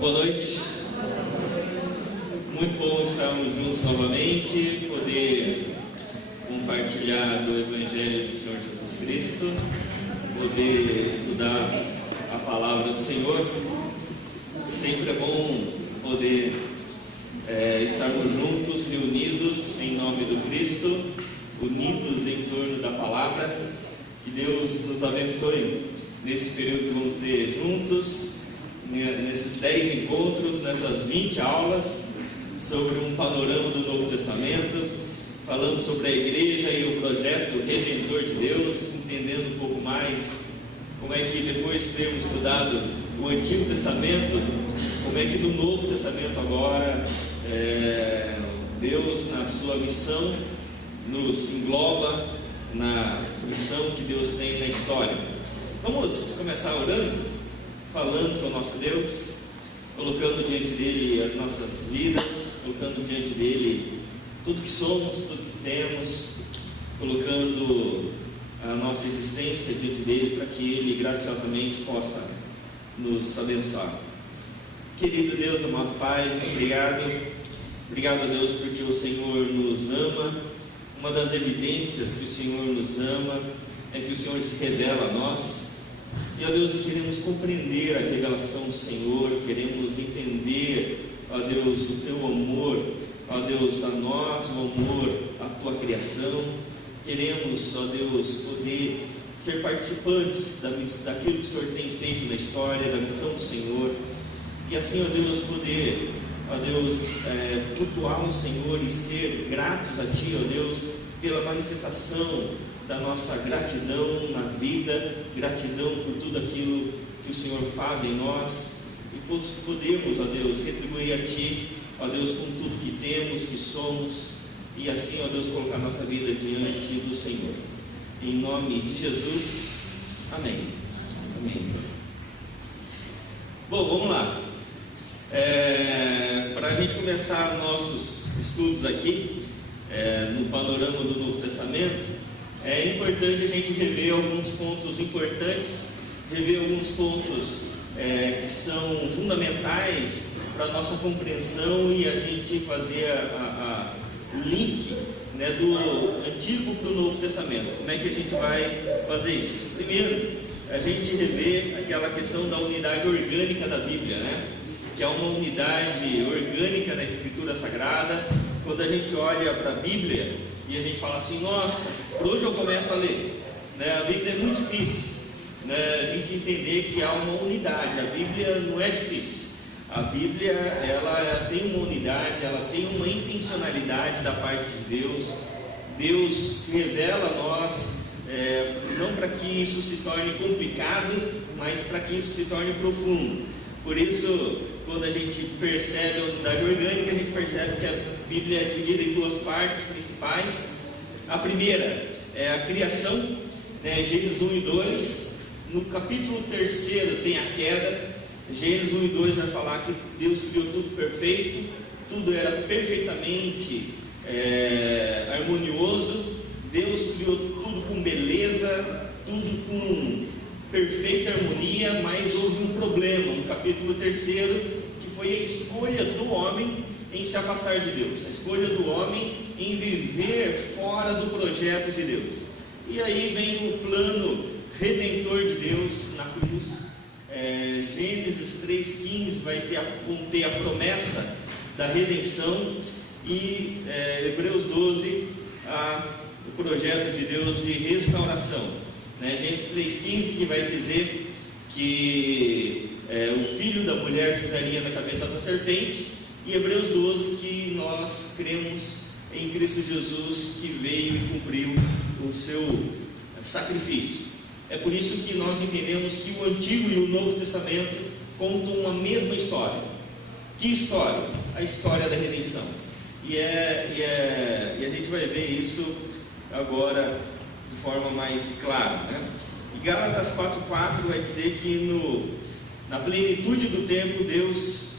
Boa noite. Muito bom estarmos juntos novamente, poder compartilhar do Evangelho do Senhor Jesus Cristo, poder estudar a palavra do Senhor. Sempre é bom poder estarmos juntos, reunidos em nome do Cristo, unidos em torno da palavra. Que Deus nos abençoe nesse período que vamos ter juntos, nesses 10 encontros, nessas 20 aulas sobre um panorama do Novo Testamento, falando sobre a igreja e o projeto redentor de Deus, entendendo um pouco mais como é que depois de termos estudado o Antigo Testamento, como é que no Novo Testamento agora Deus, na sua missão, nos engloba na missão que Deus tem na história. Vamos começar orando, falando com o nosso Deus, colocando diante dele as nossas vidas, colocando diante dele tudo que somos, tudo que temos, colocando a nossa existência diante dele, para que ele graciosamente possa nos abençoar. Querido Deus, amado Pai, muito obrigado a Deus porque o Senhor nos ama. Uma das evidências que o Senhor nos ama é que o Senhor se revela a nós. E, ó Deus, queremos compreender a revelação do Senhor, queremos entender, ó Deus, o Teu amor, ó Deus, a nós, o amor, a Tua criação. Queremos, ó Deus, poder ser participantes daquilo que o Senhor tem feito na história, da missão do Senhor. E assim, ó Deus, poder, ó Deus, cultuar o Senhor e ser gratos a Ti, ó Deus, pela manifestação da nossa gratidão na vida, gratidão por tudo aquilo que o Senhor faz em nós, e podemos, ó Deus, retribuir a Ti, ó Deus, com tudo que temos, que somos, e assim, ó Deus, colocar nossa vida diante do Senhor. Em nome de Jesus, amém. Amém. Bom, vamos lá. Para a gente começar nossos estudos aqui, no panorama do Novo Testamento, é importante a gente rever alguns pontos importantes, rever alguns pontos que são fundamentais para a nossa compreensão e a gente fazer o link, né, do Antigo para o Novo Testamento. Como é que a gente vai fazer isso? Primeiro, a gente rever aquela questão da unidade orgânica da Bíblia, né? Que é uma unidade orgânica na Escritura Sagrada. Quando a gente olha para a Bíblia e a gente fala assim, nossa, por hoje eu começo a ler, né? A Bíblia é muito difícil, né? A gente entender que há uma unidade. A Bíblia não é difícil. A Bíblia, ela tem uma unidade, ela tem uma intencionalidade da parte de Deus. Deus se revela a nós, não para que isso se torne complicado, mas para que isso se torne profundo. Por isso, quando a gente percebe a unidade orgânica, a gente percebe que a Bíblia é dividida em duas partes principais. A primeira é a criação, né? Gênesis 1 e 2. No capítulo 3 tem a queda. Gênesis 1 e 2 vai falar que Deus criou tudo perfeito, tudo era perfeitamente harmonioso. Deus criou tudo com beleza, tudo com perfeita harmonia, mas houve um problema no capítulo 3, que foi a escolha do homem em se afastar de Deus, a escolha do homem em viver fora do projeto de Deus. E aí vem o plano redentor de Deus na cruz. Gênesis 3,15 vão ter a promessa da redenção, e Hebreus 12 o projeto de Deus de restauração, né? Gênesis 3,15 que vai dizer que o filho da mulher pisaria na cabeça da serpente, e Hebreus 12 que nós cremos em Cristo Jesus, que veio e cumpriu o seu sacrifício. É por isso que nós entendemos que o Antigo e o Novo Testamento contam a mesma história. Que história? A história da redenção. E a gente vai ver isso agora de forma mais clara, né? E Gálatas 4,4 vai dizer que na plenitude do tempo Deus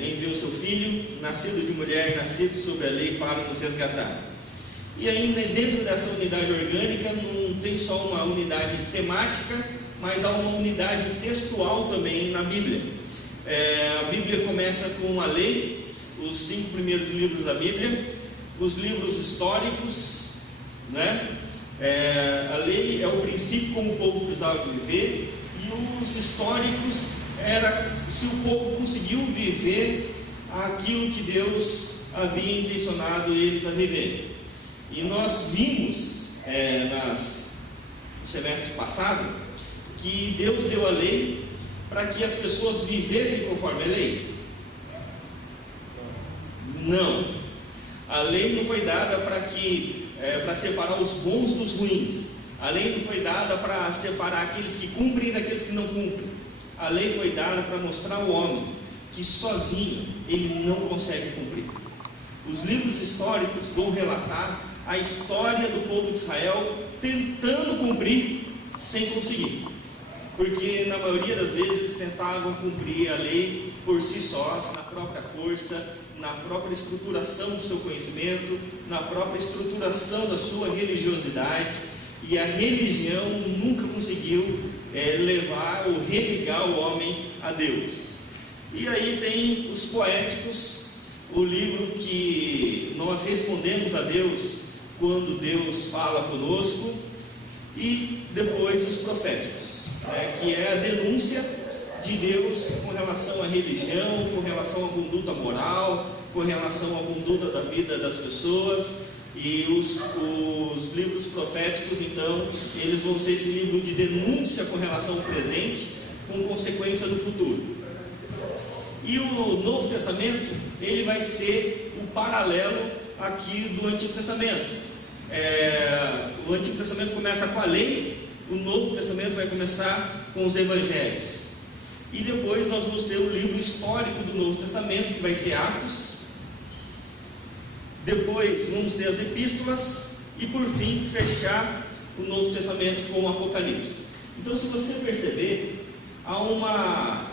enviou seu Filho, nascido de mulher, nascido sob a lei, para nos resgatar. E ainda dentro dessa unidade orgânica não tem só uma unidade temática, mas há uma unidade textual também na Bíblia. A Bíblia começa com a lei, os 5 primeiros livros da Bíblia, os livros históricos, né? A lei é o princípio como o povo precisava viver, e os históricos era se o povo conseguiu viver aquilo que Deus havia intencionado eles a viver. E nós vimos no semestre passado que Deus deu a lei para que as pessoas vivessem conforme a lei. Não. A lei não foi dada para separar os bons dos ruins. A lei não foi dada para separar aqueles que cumprem daqueles que não cumprem. A lei foi dada para mostrar ao homem que sozinho ele não consegue cumprir. Os livros históricos vão relatar a história do povo de Israel tentando cumprir sem conseguir. Porque na maioria das vezes eles tentavam cumprir a lei por si sós, na própria força, na própria estruturação do seu conhecimento, na própria estruturação da sua religiosidade, e a religião nunca conseguiu levar ou religar o homem a Deus. E aí tem os poéticos, o livro que nós respondemos a Deus quando Deus fala conosco, e depois os proféticos, que é a denúncia de Deus com relação à religião, com relação à conduta moral, com relação à conduta da vida das pessoas. E os livros proféticos, então, eles vão ser esse livro de denúncia com relação ao presente, com consequência do futuro. E o Novo Testamento, ele vai ser o paralelo aqui do Antigo Testamento. O Antigo Testamento começa com a lei, o Novo Testamento vai começar com os evangelhos. E depois nós vamos ter o livro histórico do Novo Testamento, que vai ser Atos. Depois vamos ter as epístolas. E por fim, fechar o Novo Testamento com o Apocalipse. Então, se você perceber, há uma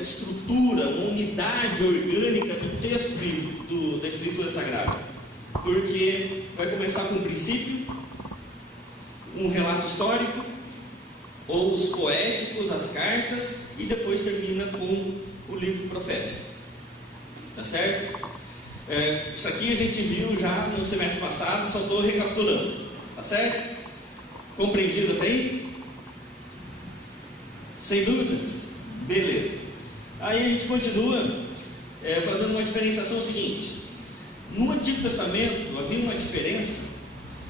estrutura, uma unidade orgânica do texto da Escritura Sagrada. Porque vai começar com um princípio, um relato histórico, ou os poéticos, as cartas, e depois termina com o livro profético. Tá certo? Isso aqui a gente viu já no semestre passado, só estou recapitulando. Tá certo? Compreendido até aí? Sem dúvidas? Beleza. Aí a gente continua fazendo uma diferenciação seguinte. No Antigo Testamento havia uma diferença,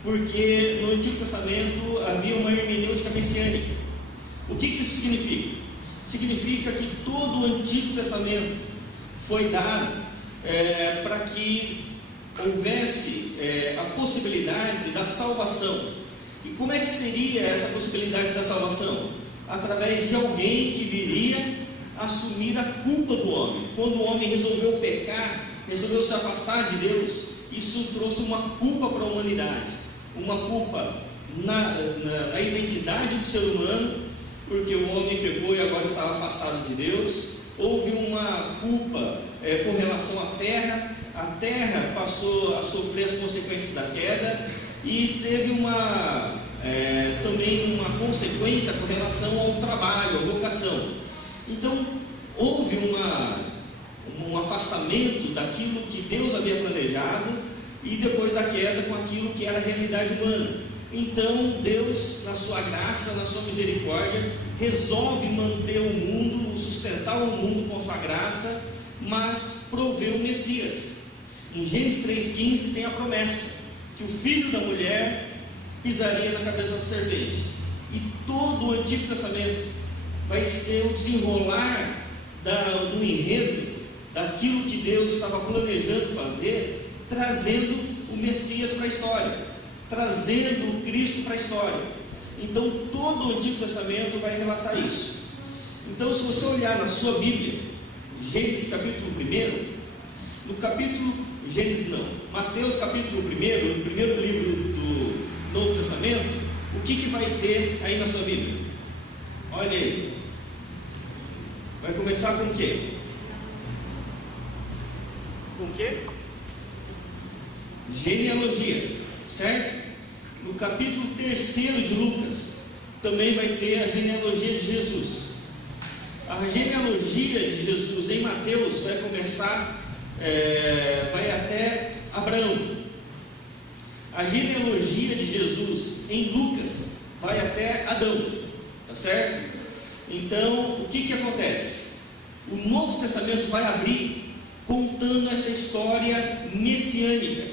porque no Antigo Testamento havia uma hermenêutica messiânica. O que isso significa? Significa que todo o Antigo Testamento foi dado para que houvesse a possibilidade da salvação. E como é que seria essa possibilidade da salvação? Através de alguém que viria assumir a culpa do homem. Quando o homem resolveu pecar, resolveu se afastar de Deus, isso trouxe uma culpa para a humanidade, uma culpa na identidade do ser humano, porque o homem pecou e agora estava afastado de Deus. Houve uma culpa com relação à terra, a terra passou a sofrer as consequências da queda, e teve também uma consequência com relação ao trabalho, à vocação. Então houve um afastamento daquilo que Deus havia planejado, e depois da queda com aquilo que era a realidade humana. Então Deus, na sua graça, na sua misericórdia, resolve manter o mundo, sustentar o mundo com sua graça, mas proveu o Messias. Em Gênesis 3,15 tem a promessa que o filho da mulher pisaria na cabeça da serpente. E todo o Antigo Testamento vai ser o desenrolar do enredo, daquilo que Deus estava planejando fazer, trazendo o Messias para a história, trazendo o Cristo para a história. Então todo o Antigo Testamento vai relatar isso. Então, se você olhar na sua Bíblia, Gênesis capítulo 1, Mateus capítulo 1, no primeiro livro do Novo Testamento, o que vai ter aí na sua Bíblia? Olha aí. Vai começar com o quê? Com o quê? Genealogia, certo? No capítulo 3 de Lucas, também vai ter a genealogia de Jesus. A genealogia de Jesus em Mateus vai começar, vai até Abraão. A genealogia de Jesus em Lucas vai até Adão, tá certo? Então, o que acontece? O Novo Testamento vai abrir contando essa história messiânica,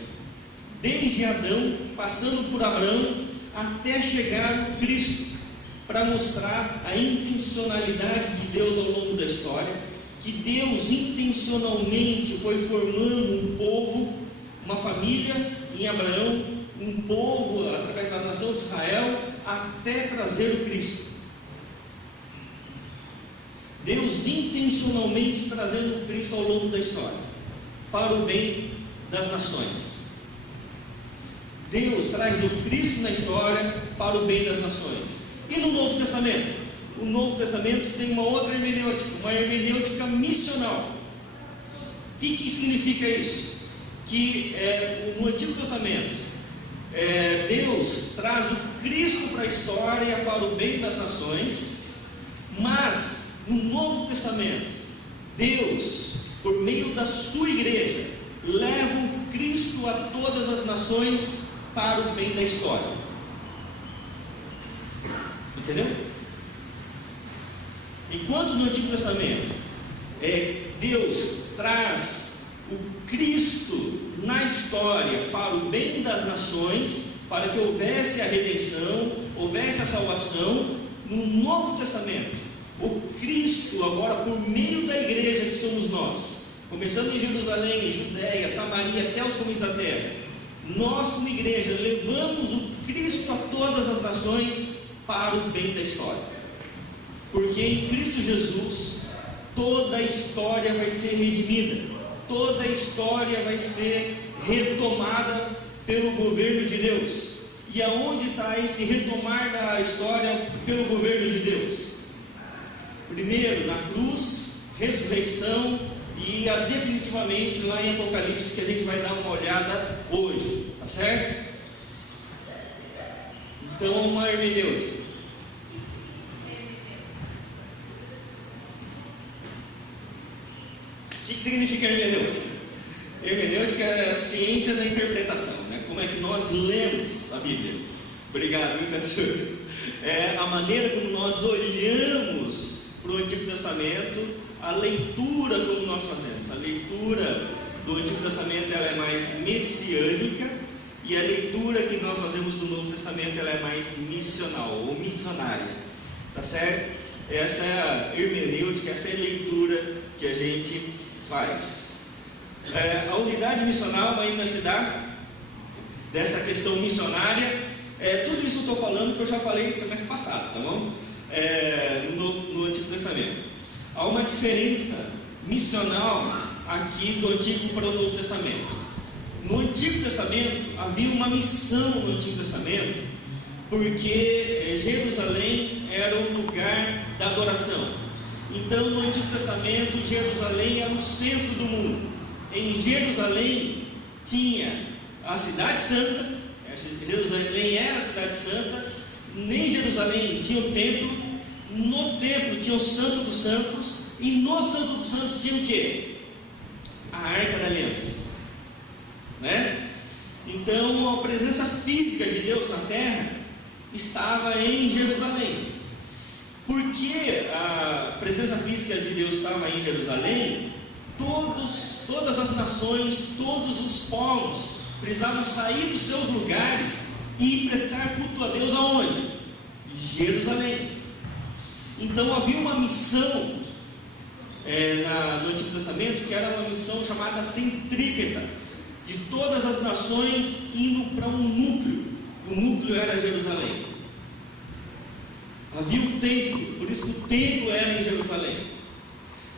desde Adão, passando por Abraão, até chegar no Cristo, para mostrar a intencionalidade de Deus ao longo da história, que Deus intencionalmente foi formando um povo, uma família em Abraão, um povo através da nação de Israel, até trazer o Cristo. Deus intencionalmente trazendo o Cristo ao longo da história, para o bem das nações. Deus traz o Cristo na história para o bem das nações. E no Novo Testamento? O Novo Testamento tem uma outra hermenêutica, uma hermenêutica missional. O que significa isso? Que no Antigo Testamento, Deus traz o Cristo para a história para o bem das nações, mas no Novo Testamento, Deus, por meio da sua igreja, leva o Cristo a todas as nações para o bem da história. Entendeu? Enquanto no Antigo Testamento Deus traz o Cristo na história para o bem das nações, para que houvesse a redenção, houvesse a salvação, no Novo Testamento, o Cristo agora por meio da igreja que somos nós, começando em Jerusalém, em Judéia, Samaria, até os confins da terra, nós como igreja levamos o Cristo a todas as nações para o bem da história, porque em Cristo Jesus toda a história vai ser redimida, toda a história vai ser retomada pelo governo de Deus. E aonde está esse retomar da história pelo governo de Deus? Primeiro na cruz, ressurreição, e definitivamente lá em Apocalipse, que a gente vai dar uma olhada hoje, tá certo? Então, uma hermenêutica. O que significa hermenêutica? Hermenêutica é a ciência da interpretação, né? Como é que nós lemos a Bíblia. Obrigado, viu, Cássio? É a maneira como nós olhamos para o Antigo Testamento, a leitura como nós fazemos. A leitura do Antigo Testamento ela é mais messiânica, e a leitura que nós fazemos do Novo Testamento ela é mais missional ou missionária, tá certo? Essa é a hermenêutica, essa é a leitura que a gente faz. A unidade missional ainda se dá dessa questão missionária. Tudo isso eu estou falando que eu já falei semestre passado, tá bom? No Antigo Testamento há uma diferença missional aqui do Antigo para o Novo Testamento. No Antigo Testamento havia uma missão no Antigo Testamento, porque Jerusalém era o lugar da adoração. Então no Antigo Testamento Jerusalém era o centro do mundo. Em Jerusalém tinha a cidade santa, Jerusalém era a cidade santa. Em Jerusalém tinha o templo, no templo tinha o Santo dos Santos, e no Santo dos Santos tinha o quê? A Arca da Aliança, né? Então a presença física de Deus na terra estava em Jerusalém. Porque a presença física de Deus estava em Jerusalém, todas as nações, todos os povos precisavam sair dos seus lugares e prestar culto a Deus aonde? Jerusalém. Então havia uma missão no Antigo Testamento, que era uma missão chamada centrípeta, de todas as nações indo para um núcleo. O núcleo era Jerusalém. Havia o templo, por isso que o templo era em Jerusalém.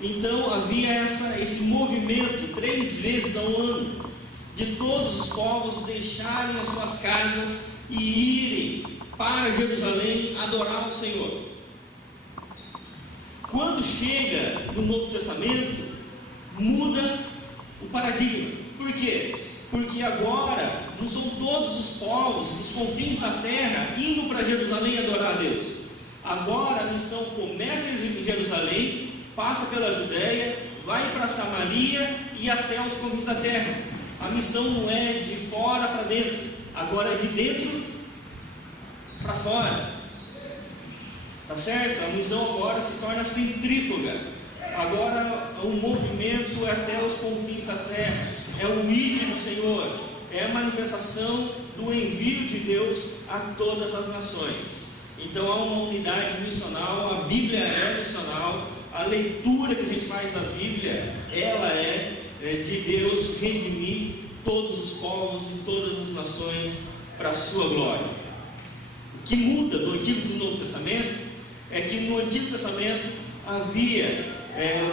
Então havia esse movimento 3 vezes ao ano, de todos os povos deixarem as suas casas e irem para Jerusalém adorar o Senhor. Quando chega no Novo Testamento, muda o paradigma. Por quê? Porque agora não são todos os povos dos confins da terra indo para Jerusalém adorar a Deus. Agora a missão começa em Jerusalém, passa pela Judéia, vai para Samaria e até os confins da terra. A missão não é de fora para dentro, agora é de dentro para fora. Tá certo? A missão agora se torna centrífuga. Agora o movimento é até os confins da terra. É o ídolo do Senhor. É a manifestação do envio de Deus a todas as nações. Então há uma unidade missional. A Bíblia é missional. A leitura que a gente faz da Bíblia, ela é de Deus redimir todos os povos e todas as nações para a sua glória. O que muda do Antigo e do Novo Testamento é que no Antigo Testamento havia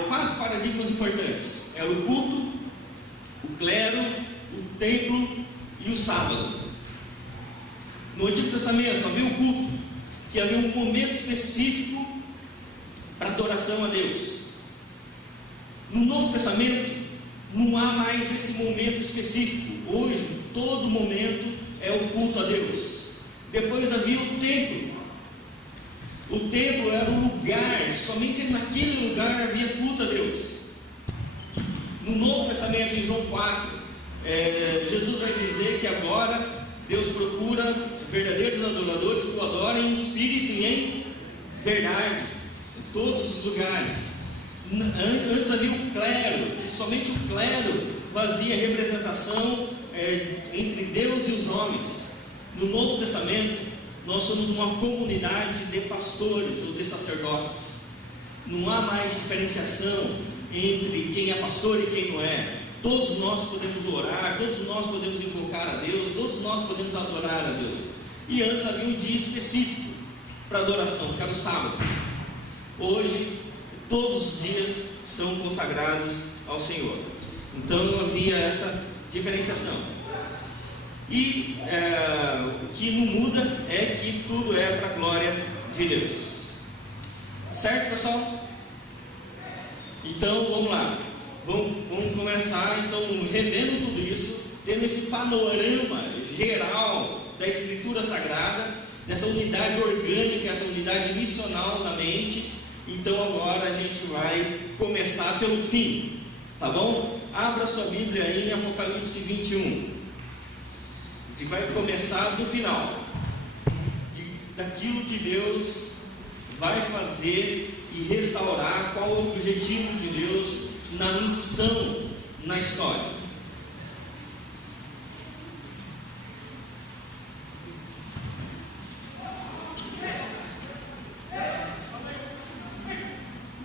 4 paradigmas importantes: é o culto, o clero, o templo e o sábado. No Antigo Testamento havia o culto, que havia um momento específico para adoração a Deus. No Novo Testamento não há mais esse momento específico. Hoje todo momento é o culto a Deus. Depois havia o templo. O templo era o lugar, somente naquele lugar havia culto a Deus. No Novo Testamento, em João 4, Jesus vai dizer que agora Deus procura verdadeiros adoradores que o adorem em espírito e em verdade, em todos os lugares. Antes havia o clero, que somente o clero fazia representação entre Deus e os homens. No Novo Testamento, nós somos uma comunidade de pastores ou de sacerdotes. Não há mais diferenciação entre quem é pastor e quem não é. Todos nós podemos orar, todos nós podemos invocar a Deus, todos nós podemos adorar a Deus. E antes havia um dia específico para adoração, que era o sábado. Hoje, todos os dias são consagrados ao Senhor. Então havia essa diferenciação. E o que não muda é que tudo é para a glória de Deus. Certo, pessoal? Então vamos lá. Vamos começar então revendo tudo isso, tendo esse panorama geral da Escritura Sagrada, dessa unidade orgânica, essa unidade missional na mente. Então agora a gente vai começar pelo fim, tá bom? Abra sua Bíblia aí em Apocalipse 21. A gente vai começar do final, daquilo que Deus vai fazer e restaurar, qual é o objetivo de Deus na missão, na história.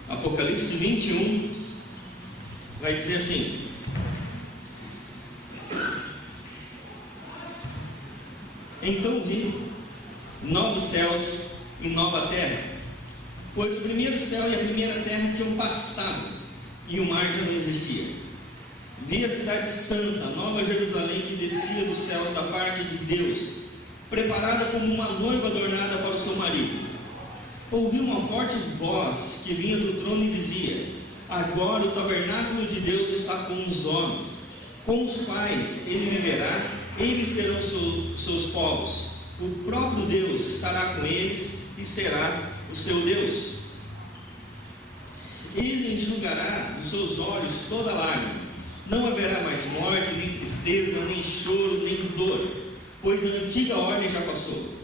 Apocalipse 21 vai dizer assim: então vi novos céus e nova terra, pois o primeiro céu e a primeira terra tinham passado e o mar já não existia. Vi a cidade santa, Nova Jerusalém, que descia dos céus da parte de Deus, preparada como uma noiva adornada para o seu marido. Ouvi uma forte voz que vinha do trono e dizia: agora o tabernáculo de Deus está com os homens, com os quais ele viverá, eles serão seus povos. O próprio Deus estará com eles e será o seu Deus. Ele enxugará dos seus olhos toda lágrima. Não haverá mais morte, nem tristeza, nem choro, nem dor, pois a antiga ordem já passou.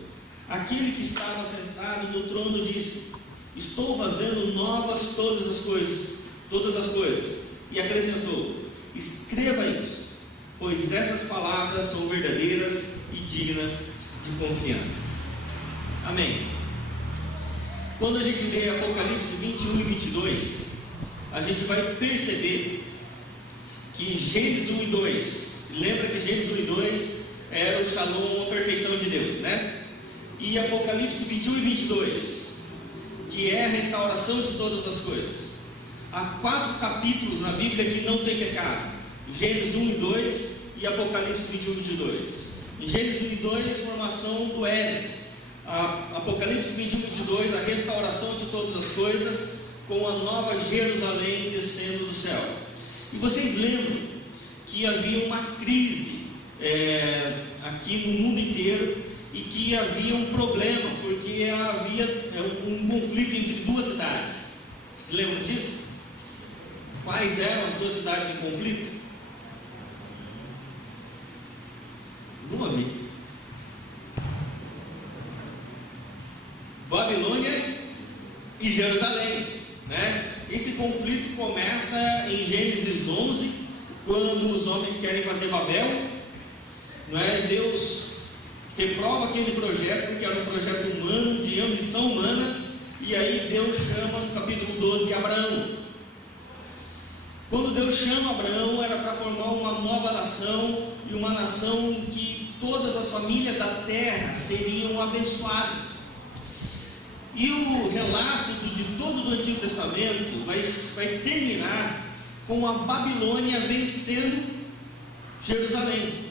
Aquele que estava sentado no trono disse: estou fazendo novas todas as coisas. E acrescentou: escreva isso, pois essas palavras são verdadeiras e dignas de confiança. Amém. Quando a gente lê Apocalipse 21 e 22, a gente vai perceber que Gênesis 1 e 2, lembra que Gênesis 1 e 2 era o Shalom, a perfeição de Deus, né? E Apocalipse 21 e 22, que é a restauração de todas as coisas. Há 4 capítulos na Bíblia que não tem pecado: Gênesis 1 e 2 e Apocalipse 21 e 22. Em Gênesis 1 e 2, formação do Éden. Apocalipse 21 e 22, a restauração de todas as coisas, com a nova Jerusalém descendo do céu. E vocês lembram que havia uma crise aqui no mundo inteiro, e que havia um problema, porque havia um conflito entre 2 cidades, Se lembram disso? Quais eram as duas cidades em conflito? Não havia. Babilônia e Jerusalém, né? Esse conflito começa em Gênesis 11, quando os homens querem fazer Babel, né? Deus reprova aquele projeto, porque era um projeto humano, de ambição humana, e aí Deus chama no capítulo 12 Abraão. Quando Deus chama Abraão, era para formar uma nova nação, e uma nação em que todas as famílias da terra seriam abençoadas. E o relato de todo o Antigo Testamento vai terminar com a Babilônia vencendo Jerusalém,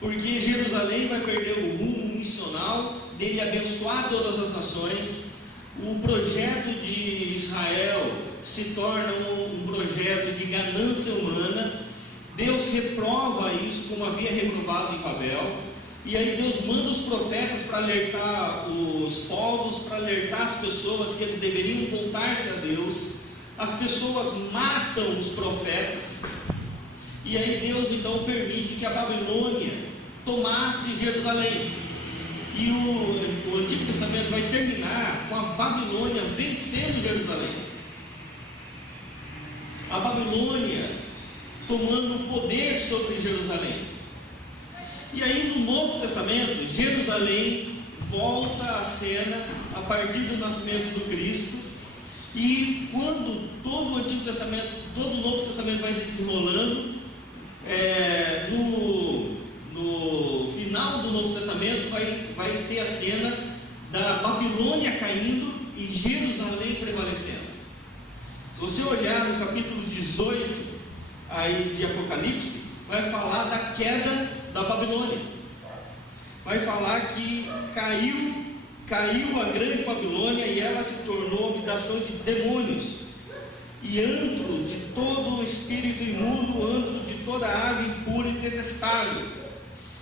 porque Jerusalém vai perder o rumo missional dele abençoar todas as nações. O projeto de Israel se torna um projeto de ganância humana. Deus reprova isso, como havia reprovado em Babel. E aí Deus manda os profetas para alertar os povos, para alertar as pessoas que eles deveriam voltar-se a Deus. As pessoas matam os profetas. E aí Deus então permite que a Babilônia tomasse Jerusalém. E o Antigo Testamento vai terminar com a Babilônia vencendo Jerusalém. A Babilônia tomando poder sobre Jerusalém. E aí no Novo Testamento, Jerusalém volta à cena a partir do nascimento do Cristo. E quando todo o Antigo Testamento, todo o Novo Testamento vai se desenrolando, no final do Novo Testamento vai ter a cena da Babilônia caindo e Jerusalém prevalecendo. Se você olhar no capítulo 18 aí de Apocalipse, vai falar da queda da Babilônia. Vai falar que caiu a grande Babilônia e ela se tornou habitação de demônios e antro de todo o espírito imundo, antro de toda ave impura e detestável.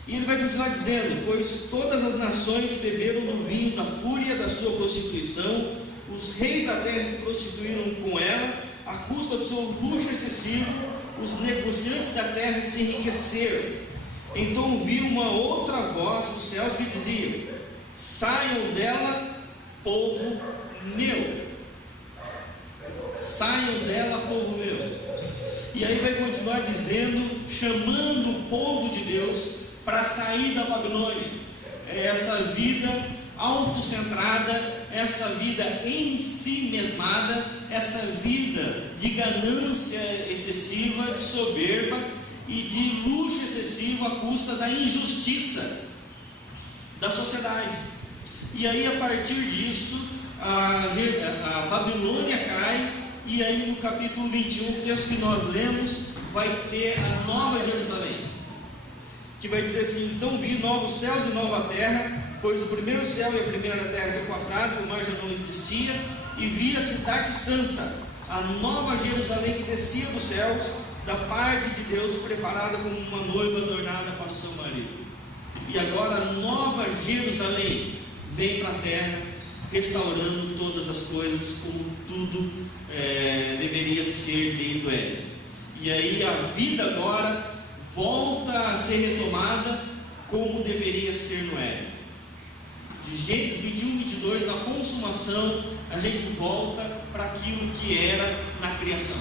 E ele vai continuar dizendo: pois todas as nações beberam no vinho da fúria da sua prostituição, os reis da terra se prostituíram com ela, à custa do seu luxo excessivo, os negociantes da terra se enriqueceram. Então ouvi uma outra voz dos céus que dizia: saiam dela, povo meu. Saiam dela, povo meu. E aí vai continuar dizendo, chamando o povo de Deus para sair da Babilônia. É essa vida autocentrada, essa vida em si mesmada, essa vida de ganância excessiva, de soberba e de luxo excessivo à custa da injustiça da sociedade. E aí, a partir disso, a Babilônia cai. E aí no capítulo 21, o texto que nós lemos, vai ter a nova Jerusalém, que vai dizer assim: então vi novos céus e nova terra, pois o primeiro céu e a primeira terra tinham passado, o mar já não existia, e vi a cidade santa, a nova Jerusalém que descia dos céus, da parte de Deus, preparada como uma noiva adornada para o seu marido. E agora a nova Jerusalém vem para a terra, restaurando todas as coisas como tudo deveria ser desde o Éden. E aí a vida agora volta a ser retomada como deveria ser no Éden. De Gênesis 21, 22, na consumação, a gente volta para aquilo que era na criação.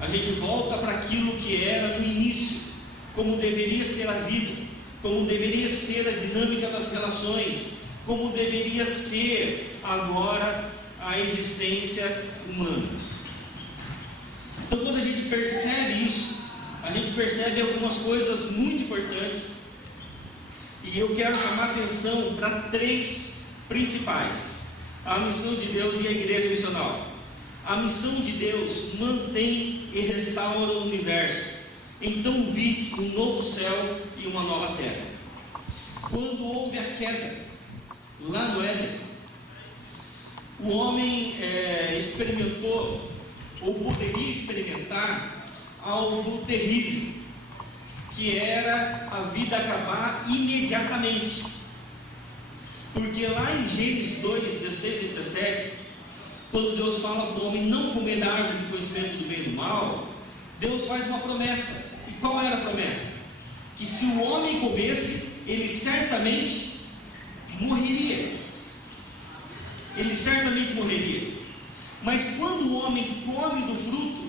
A gente volta para aquilo que era no início, como deveria ser a vida, como deveria ser a dinâmica das relações, como deveria ser agora a existência humana. Então, quando a gente percebe isso, a gente percebe algumas coisas muito importantes, e eu quero chamar atenção para três principais: a missão de Deus e a igreja missional. A missão de Deus mantém e restaura o universo. Então vi um novo céu e uma nova terra. Quando houve a queda lá no Éden, o homem experimentou, ou poderia experimentar, algo terrível, que era a vida acabar imediatamente. Porque lá em Gênesis 2, 16 e 17, quando Deus fala para o homem não comer da árvore do conhecimento do bem e do mal, Deus faz uma promessa. E qual era a promessa? Que se o homem comesse, ele certamente morreria. Ele certamente morreria. Mas quando o homem come do fruto,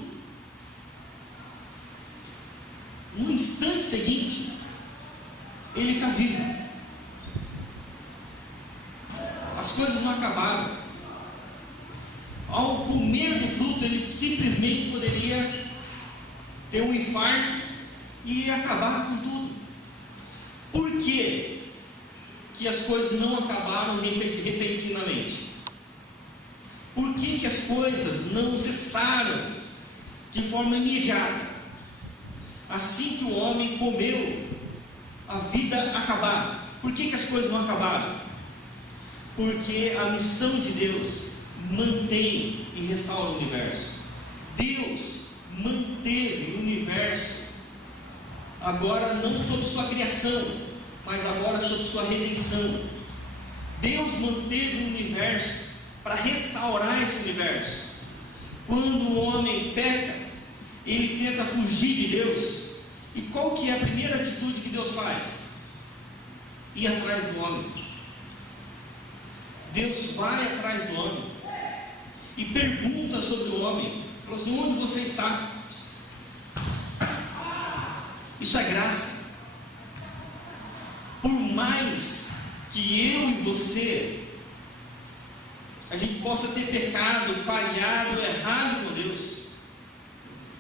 no instante seguinte, ele está vivo. As coisas não acabaram. Ao comer do fruto, ele simplesmente poderia ter um infarto e acabar com tudo. Por que as coisas não acabaram repentinamente? Por que as coisas não cessaram de forma imediata? Assim que o homem comeu, a vida acabar. Por que as coisas não acabaram? Porque a missão de Deus mantém e restaura o universo. Deus manteve o universo, agora não sob sua criação, mas agora sob sua redenção. Deus manteve o universo para restaurar esse universo. Quando o homem peca, ele tenta fugir de Deus. E qual que é a primeira atitude que Deus faz? Ir atrás do homem. Deus vai atrás do homem e pergunta sobre o homem. Falou assim: onde você está? Isso é graça. Por mais que eu e você, a gente possa ter pecado, falhado, errado com Deus,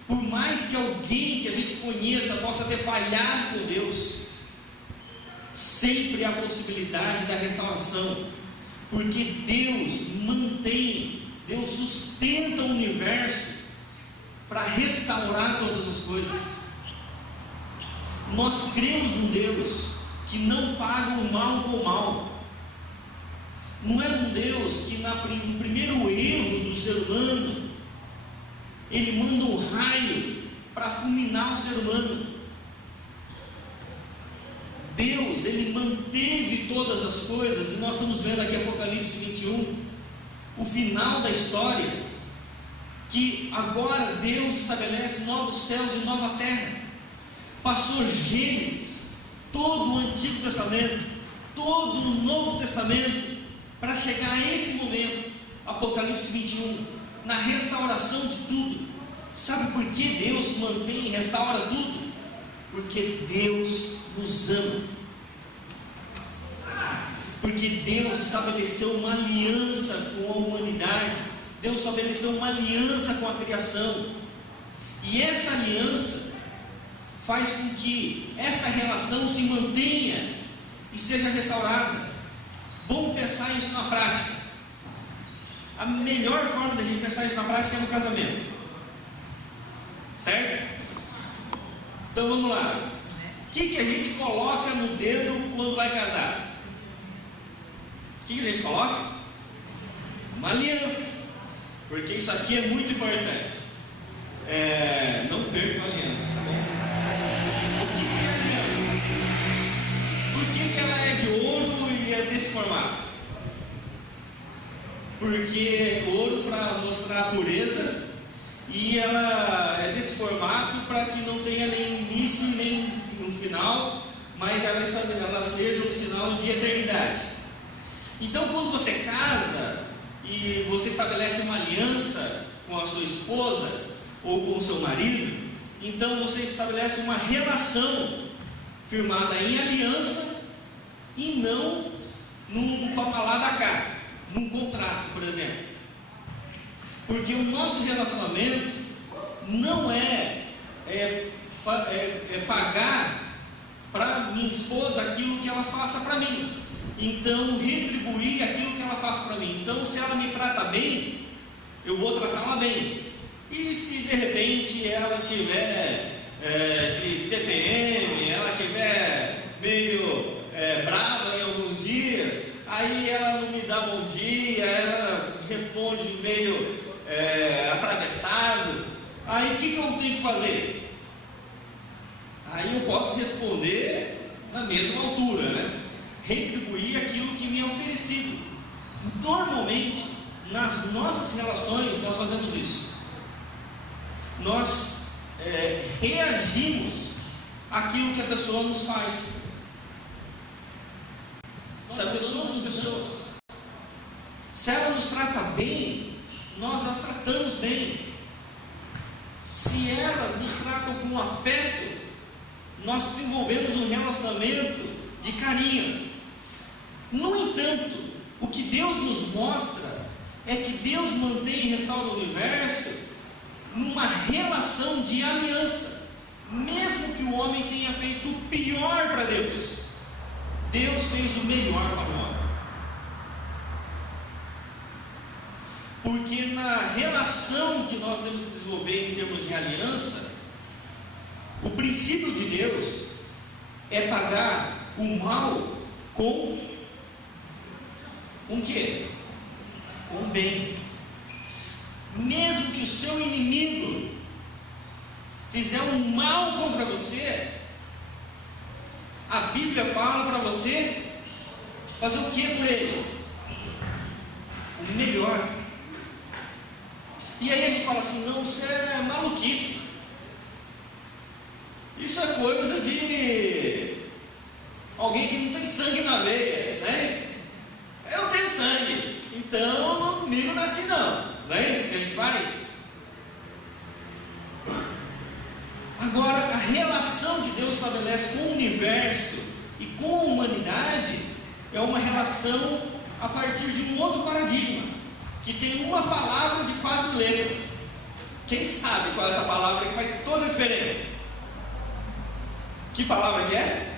por mais que alguém que a gente conheça possa ter falhado com Deus, sempre há a possibilidade da restauração, porque Deus mantém, Deus sustenta o universo para restaurar todas as coisas. Nós cremos num Deus que não paga o mal com o mal. Não é um Deus que no primeiro erro do ser humano, ele manda um raio para fulminar o ser humano. Deus, ele manteve todas as coisas, e nós estamos vendo aqui Apocalipse 21, o final da história, que agora Deus estabelece novos céus e nova terra. Passou Gênesis, todo o Antigo Testamento, todo o Novo Testamento, para chegar a esse momento, Apocalipse 21, na restauração de tudo. Sabe por que Deus mantém e restaura tudo? Porque Deus nos ama. Porque Deus estabeleceu uma aliança com a humanidade. Deus estabeleceu uma aliança com a criação. E essa aliança faz com que essa relação se mantenha e seja restaurada. Vamos pensar isso na prática. A melhor forma da gente pensar isso na prática é no casamento. Certo? Então vamos lá. O que a gente coloca no dedo quando vai casar? O que a gente coloca? Uma aliança. Porque isso aqui é muito importante. Não perca a aliança, tá bom? O que é a aliança? Por que ela é de ouro e é desse formato? Porque ouro para mostrar a pureza, e ela é desse formato para que não tenha nem início nem no final, mas ela seja um sinal de eternidade. Então, quando você casa e você estabelece uma aliança com a sua esposa ou com o seu marido, então você estabelece uma relação firmada em aliança e não num toma lá da cá, num contrato, por exemplo. Porque o nosso relacionamento não é pagar para minha esposa aquilo que ela faça para mim. Então, retribuir aquilo que ela faça para mim. Então, se ela me trata bem, eu vou tratá-la bem. E se de repente ela tiver de TPM, ela tiver meio brava em alguns dias, aí ela não me dá bom dia, ela responde meio atravessado, aí o que eu tenho que fazer? Aí eu posso responder na mesma altura, né? Retribuir aquilo que me é oferecido. Normalmente nas nossas relações nós fazemos isso. Nós reagimos àquilo que a pessoa nos faz. Se a pessoa se ela nos trata bem, nós as tratamos bem. Se elas nos tratam com afeto, nós desenvolvemos um relacionamento de carinho. No entanto, o que Deus nos mostra é que Deus mantém e restaura o universo numa relação de aliança. Mesmo que o homem tenha feito o pior para Deus, Deus fez o melhor para o homem. Porque na relação que nós temos que desenvolver em termos de aliança, o princípio de Deus é pagar o mal com o quê? Com o bem. Mesmo que o seu inimigo fizer um mal contra você, a Bíblia fala para você fazer o que por ele? O melhor. E aí a gente fala assim, não, isso é maluquice. Isso é coisa de alguém que não tem sangue na veia, né? Eu tenho sangue, então comigo não é assim não é isso que a gente faz? Agora, a relação que Deus estabelece com o universo e com a humanidade é uma relação a partir de um outro paradigma, que tem uma palavra de 4 letras. Quem sabe qual é essa palavra que faz toda a diferença? Que palavra que é?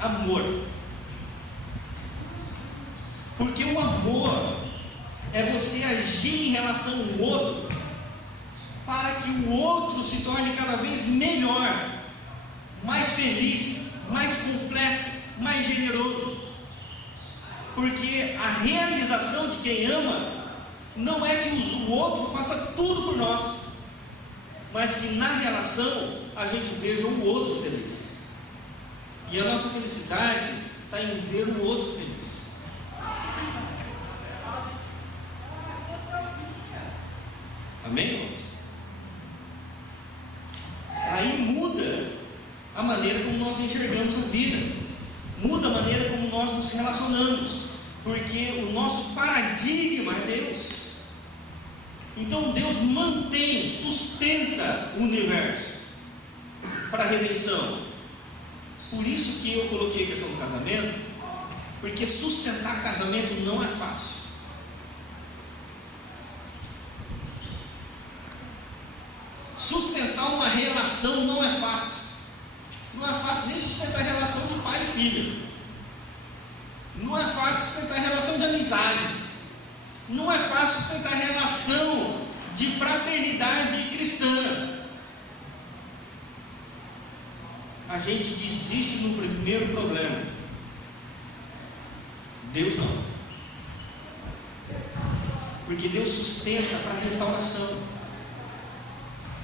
Amor. Porque o amor é você agir em relação ao outro para que o outro se torne cada vez melhor, mais feliz, mais completo, mais generoso. Porque a realização de quem ama não é que o outro faça tudo por nós, mas que na relação a gente veja o outro feliz. E a nossa felicidade está em ver o outro feliz. Amém, irmãos? Aí muda a maneira como nós enxergamos a vida, muda a maneira como nós nos relacionamos, porque o nosso paradigma é Deus. Então Deus mantém, sustenta o universo para a redenção. Por isso que eu coloquei a questão do casamento, porque sustentar casamento não é fácil. Sustentar uma relação não é fácil. Não é fácil nem sustentar a relação de pai e filho. Não é fácil sustentar a relação de amizade. Não é fácil sustentar a relação de fraternidade cristã. A gente desiste no primeiro problema. Deus não. Porque Deus sustenta para a restauração.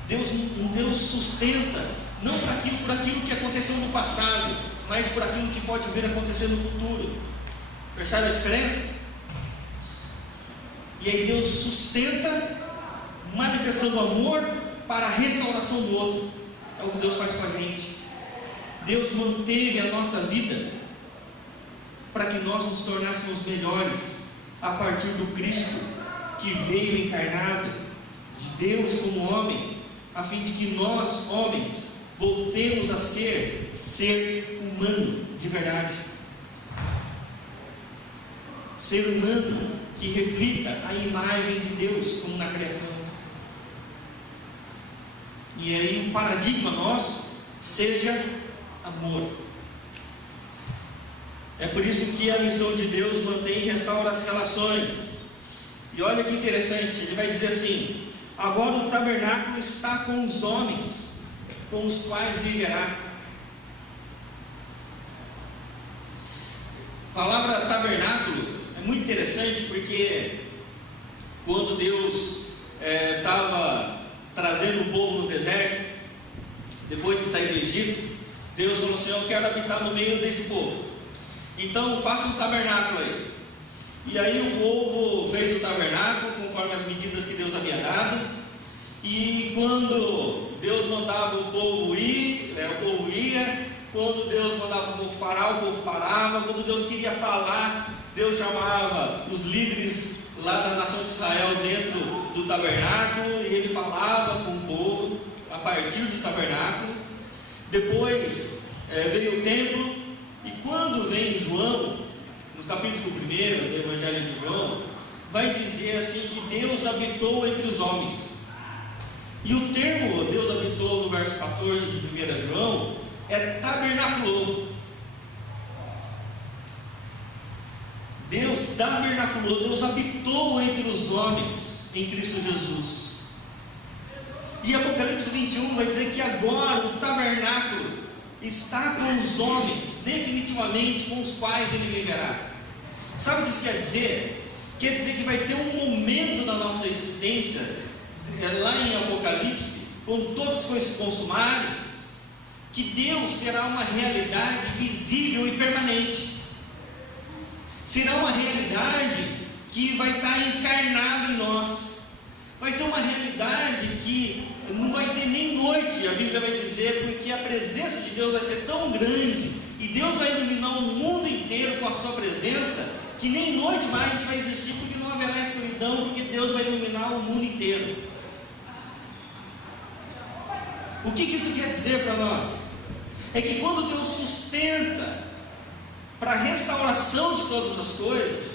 Deus sustenta não por aquilo que aconteceu no passado, mas por aquilo que pode vir a acontecer no futuro. Percebe a diferença? E aí Deus sustenta manifestando amor para a restauração do outro. É o que Deus faz com a gente. Deus manteve a nossa vida para que nós nos tornássemos melhores a partir do Cristo que veio encarnado de Deus como homem, a fim de que nós, homens, voltemos a ser humano de verdade. Ser humano que reflita a imagem de Deus como na criação. E aí o paradigma nosso seja amor. É por isso que a missão de Deus mantém e restaura as relações. E olha que interessante, ele vai dizer assim: agora o tabernáculo está com os homens, com os quais viverá. A palavra tabernáculo é muito interessante, porque quando Deus estava trazendo o povo no deserto, depois de sair do Egito, Deus falou assim: eu quero habitar no meio desse povo, então faça um tabernáculo aí. E aí o povo fez o tabernáculo conforme as medidas que Deus havia dado. E quando Deus mandava o povo ir, o povo ia. Quando Deus mandava o povo parar, o povo parava. Quando Deus queria falar, Deus chamava os líderes lá da nação de Israel dentro do tabernáculo, e ele falava com o povo a partir do tabernáculo. Depois veio o templo, e quando vem João, no capítulo 1 do Evangelho de João, vai dizer assim que Deus habitou entre os homens. E o termo Deus habitou no verso 14 de 1 João é tabernaculou. Deus tabernaculou, Deus habitou entre os homens em Cristo Jesus. E Apocalipse 21 vai dizer que agora o tabernáculo está com os homens, definitivamente com os quais ele viverá. Sabe o que isso quer dizer? Quer dizer que vai ter um momento na nossa existência, lá em Apocalipse, quando todas as coisas se consumarem, que Deus será uma realidade visível e permanente. Será uma realidade que vai estar encarnada em nós. Vai ser uma realidade que não vai ter nem noite, a Bíblia vai dizer, porque a presença de Deus vai ser tão grande, e Deus vai iluminar o mundo inteiro com a sua presença, que nem noite mais vai existir, porque não haverá escuridão, porque Deus vai iluminar o mundo inteiro. O que isso quer dizer para nós? É que quando Deus sustenta para a restauração de todas as coisas,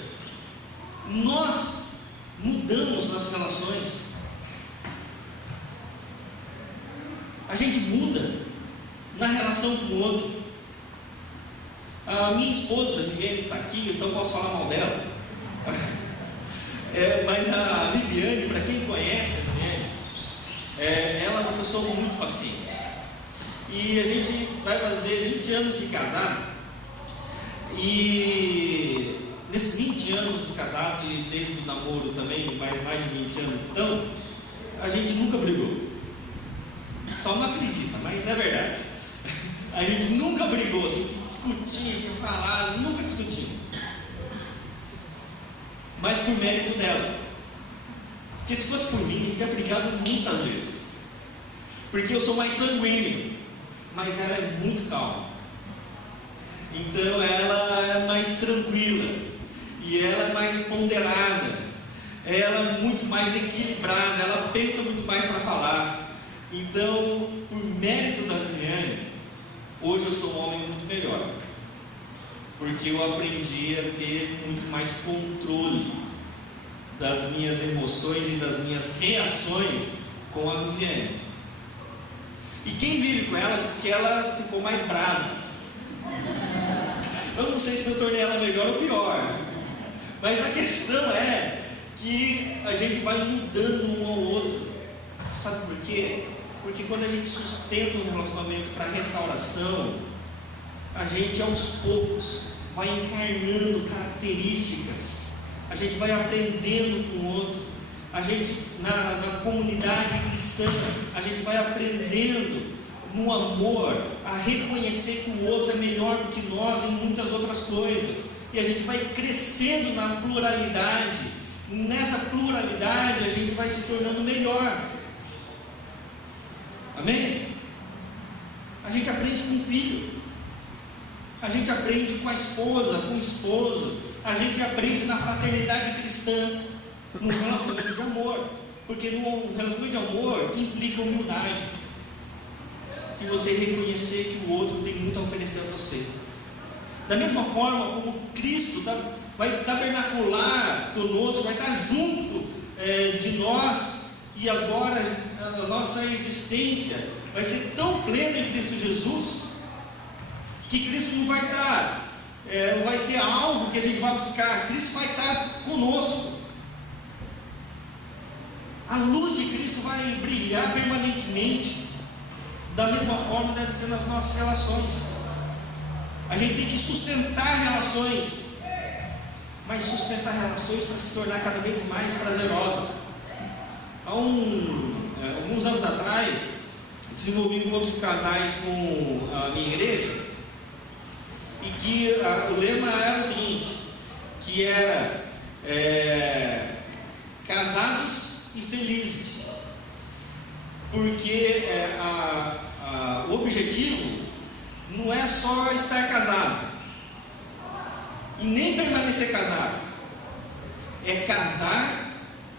nós mudamos nas relações. A gente muda na relação com o outro. A minha esposa, Viviane, está aqui, então posso falar mal dela. Mas a Viviane, para quem conhece a Viviane, ela é uma pessoa muito paciente. E a gente vai fazer 20 anos de casado. E nesses 20 anos de casado, e desde o namoro também, mais de 20 anos, então, a gente nunca brigou. Só não acredita, mas é verdade. A gente nunca brigou, assim, discutia, tinha falado, nunca discutimos. Mas por mérito dela. Porque se fosse por mim, eu teria brigado muitas vezes. Porque eu sou mais sanguíneo, mas ela é muito calma. Então ela é mais tranquila, e ela é mais ponderada, ela é muito mais equilibrada, ela pensa muito mais para falar. Então, por mérito da Viviane, hoje eu sou um homem muito melhor, porque eu aprendi a ter muito mais controle das minhas emoções e das minhas reações com a Viviane. E quem vive com ela diz que ela ficou mais brava. Eu não sei se eu tornei ela melhor ou pior, mas a questão é que a gente vai mudando um ao outro. Sabe por quê? Porque quando a gente sustenta um relacionamento para restauração, a gente aos poucos vai encarnando características, a gente vai aprendendo com o outro, a gente na comunidade cristã, a gente vai aprendendo no amor a reconhecer que o outro é melhor do que nós em muitas outras coisas, e a gente vai crescendo na pluralidade. Nessa pluralidade a gente vai se tornando melhor. Amém? A gente aprende com o filho, a gente aprende com a esposa, com o esposo, a gente aprende na fraternidade cristã, no relacionamento de amor, porque no relacionamento de amor implica humildade, que você reconhecer que o outro tem muito a oferecer a você. Da mesma forma como Cristo vai tabernacular conosco, vai estar junto de nós, e agora a nossa existência vai ser tão plena em Cristo Jesus, que Cristo não vai estar, não vai ser algo que a gente vai buscar, Cristo vai estar conosco. A luz de Cristo vai brilhar permanentemente. Da mesma forma deve ser nas nossas relações. A gente tem que sustentar relações, mas sustentar relações para se tornar cada vez mais prazerosas. Há alguns anos atrás, desenvolvi um encontro de casais com a minha igreja, e que o lema era o seguinte, que era casados e felizes. Porque o objetivo não é só estar casado e nem permanecer casado, é casar,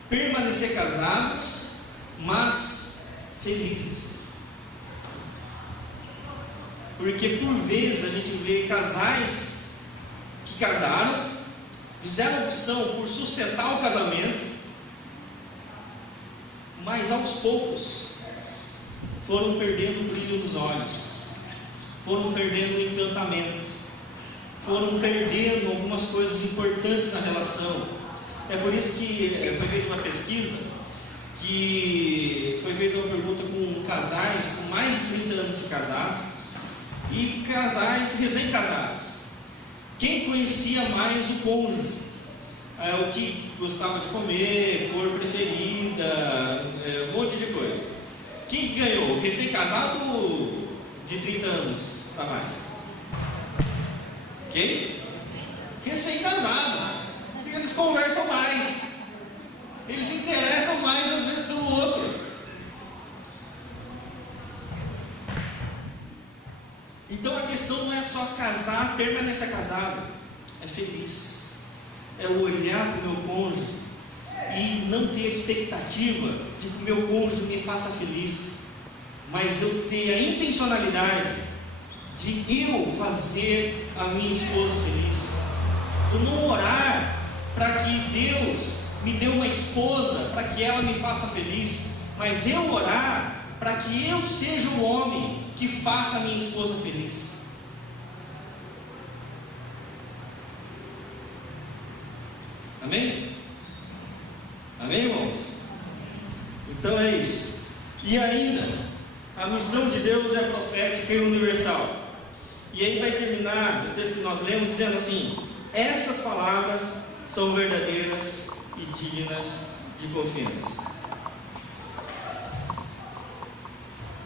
permanecer casados, mas felizes. Porque por vezes a gente vê casais que casaram, fizeram opção por sustentar o casamento, mas aos poucos foram perdendo o brilho dos olhos, foram perdendo o encantamento, foram perdendo algumas coisas importantes na relação. É por isso que foi feita uma pesquisa, que foi feita uma pergunta com casais com mais de 30 anos de casados e casais recém-casados. Quem conhecia mais o cônjuge, o que gostava de comer, cor preferida, um monte de coisa. Quem ganhou? Recém-casado ou de 30 anos a mais? Quem? Recém-casados. Porque eles conversam mais, eles se interessam mais às vezes pelo outro. Então a questão não é só casar, permanecer casado, é feliz, é olhar para o meu cônjuge e não ter a expectativa de que o meu cônjuge me faça feliz, mas eu ter a intencionalidade de eu fazer a minha esposa feliz. Eu não orar para que Deus me dê uma esposa para que ela me faça feliz, mas eu orar para que eu seja o homem que faça a minha esposa feliz. Amém? Amém, irmãos? Então é isso. E ainda, a missão de Deus é profética e universal. E aí vai terminar o texto que nós lemos dizendo assim: essas palavras são verdadeiras e dignas de confiança.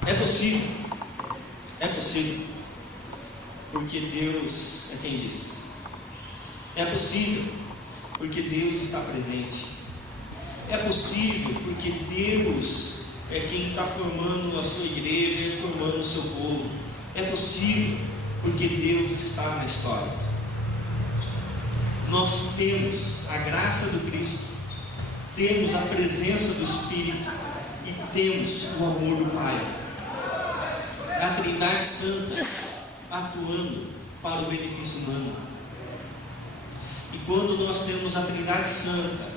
É possível, porque Deus é quem diz. É possível, porque Deus está presente. É possível, porque Deus é quem está formando a sua igreja e formando o seu povo. É possível, porque Deus está na história. Nós temos a graça do Cristo, temos a presença do Espírito e temos o amor do Pai. A Trindade Santa atuando para o benefício humano. E quando nós temos a Trindade Santa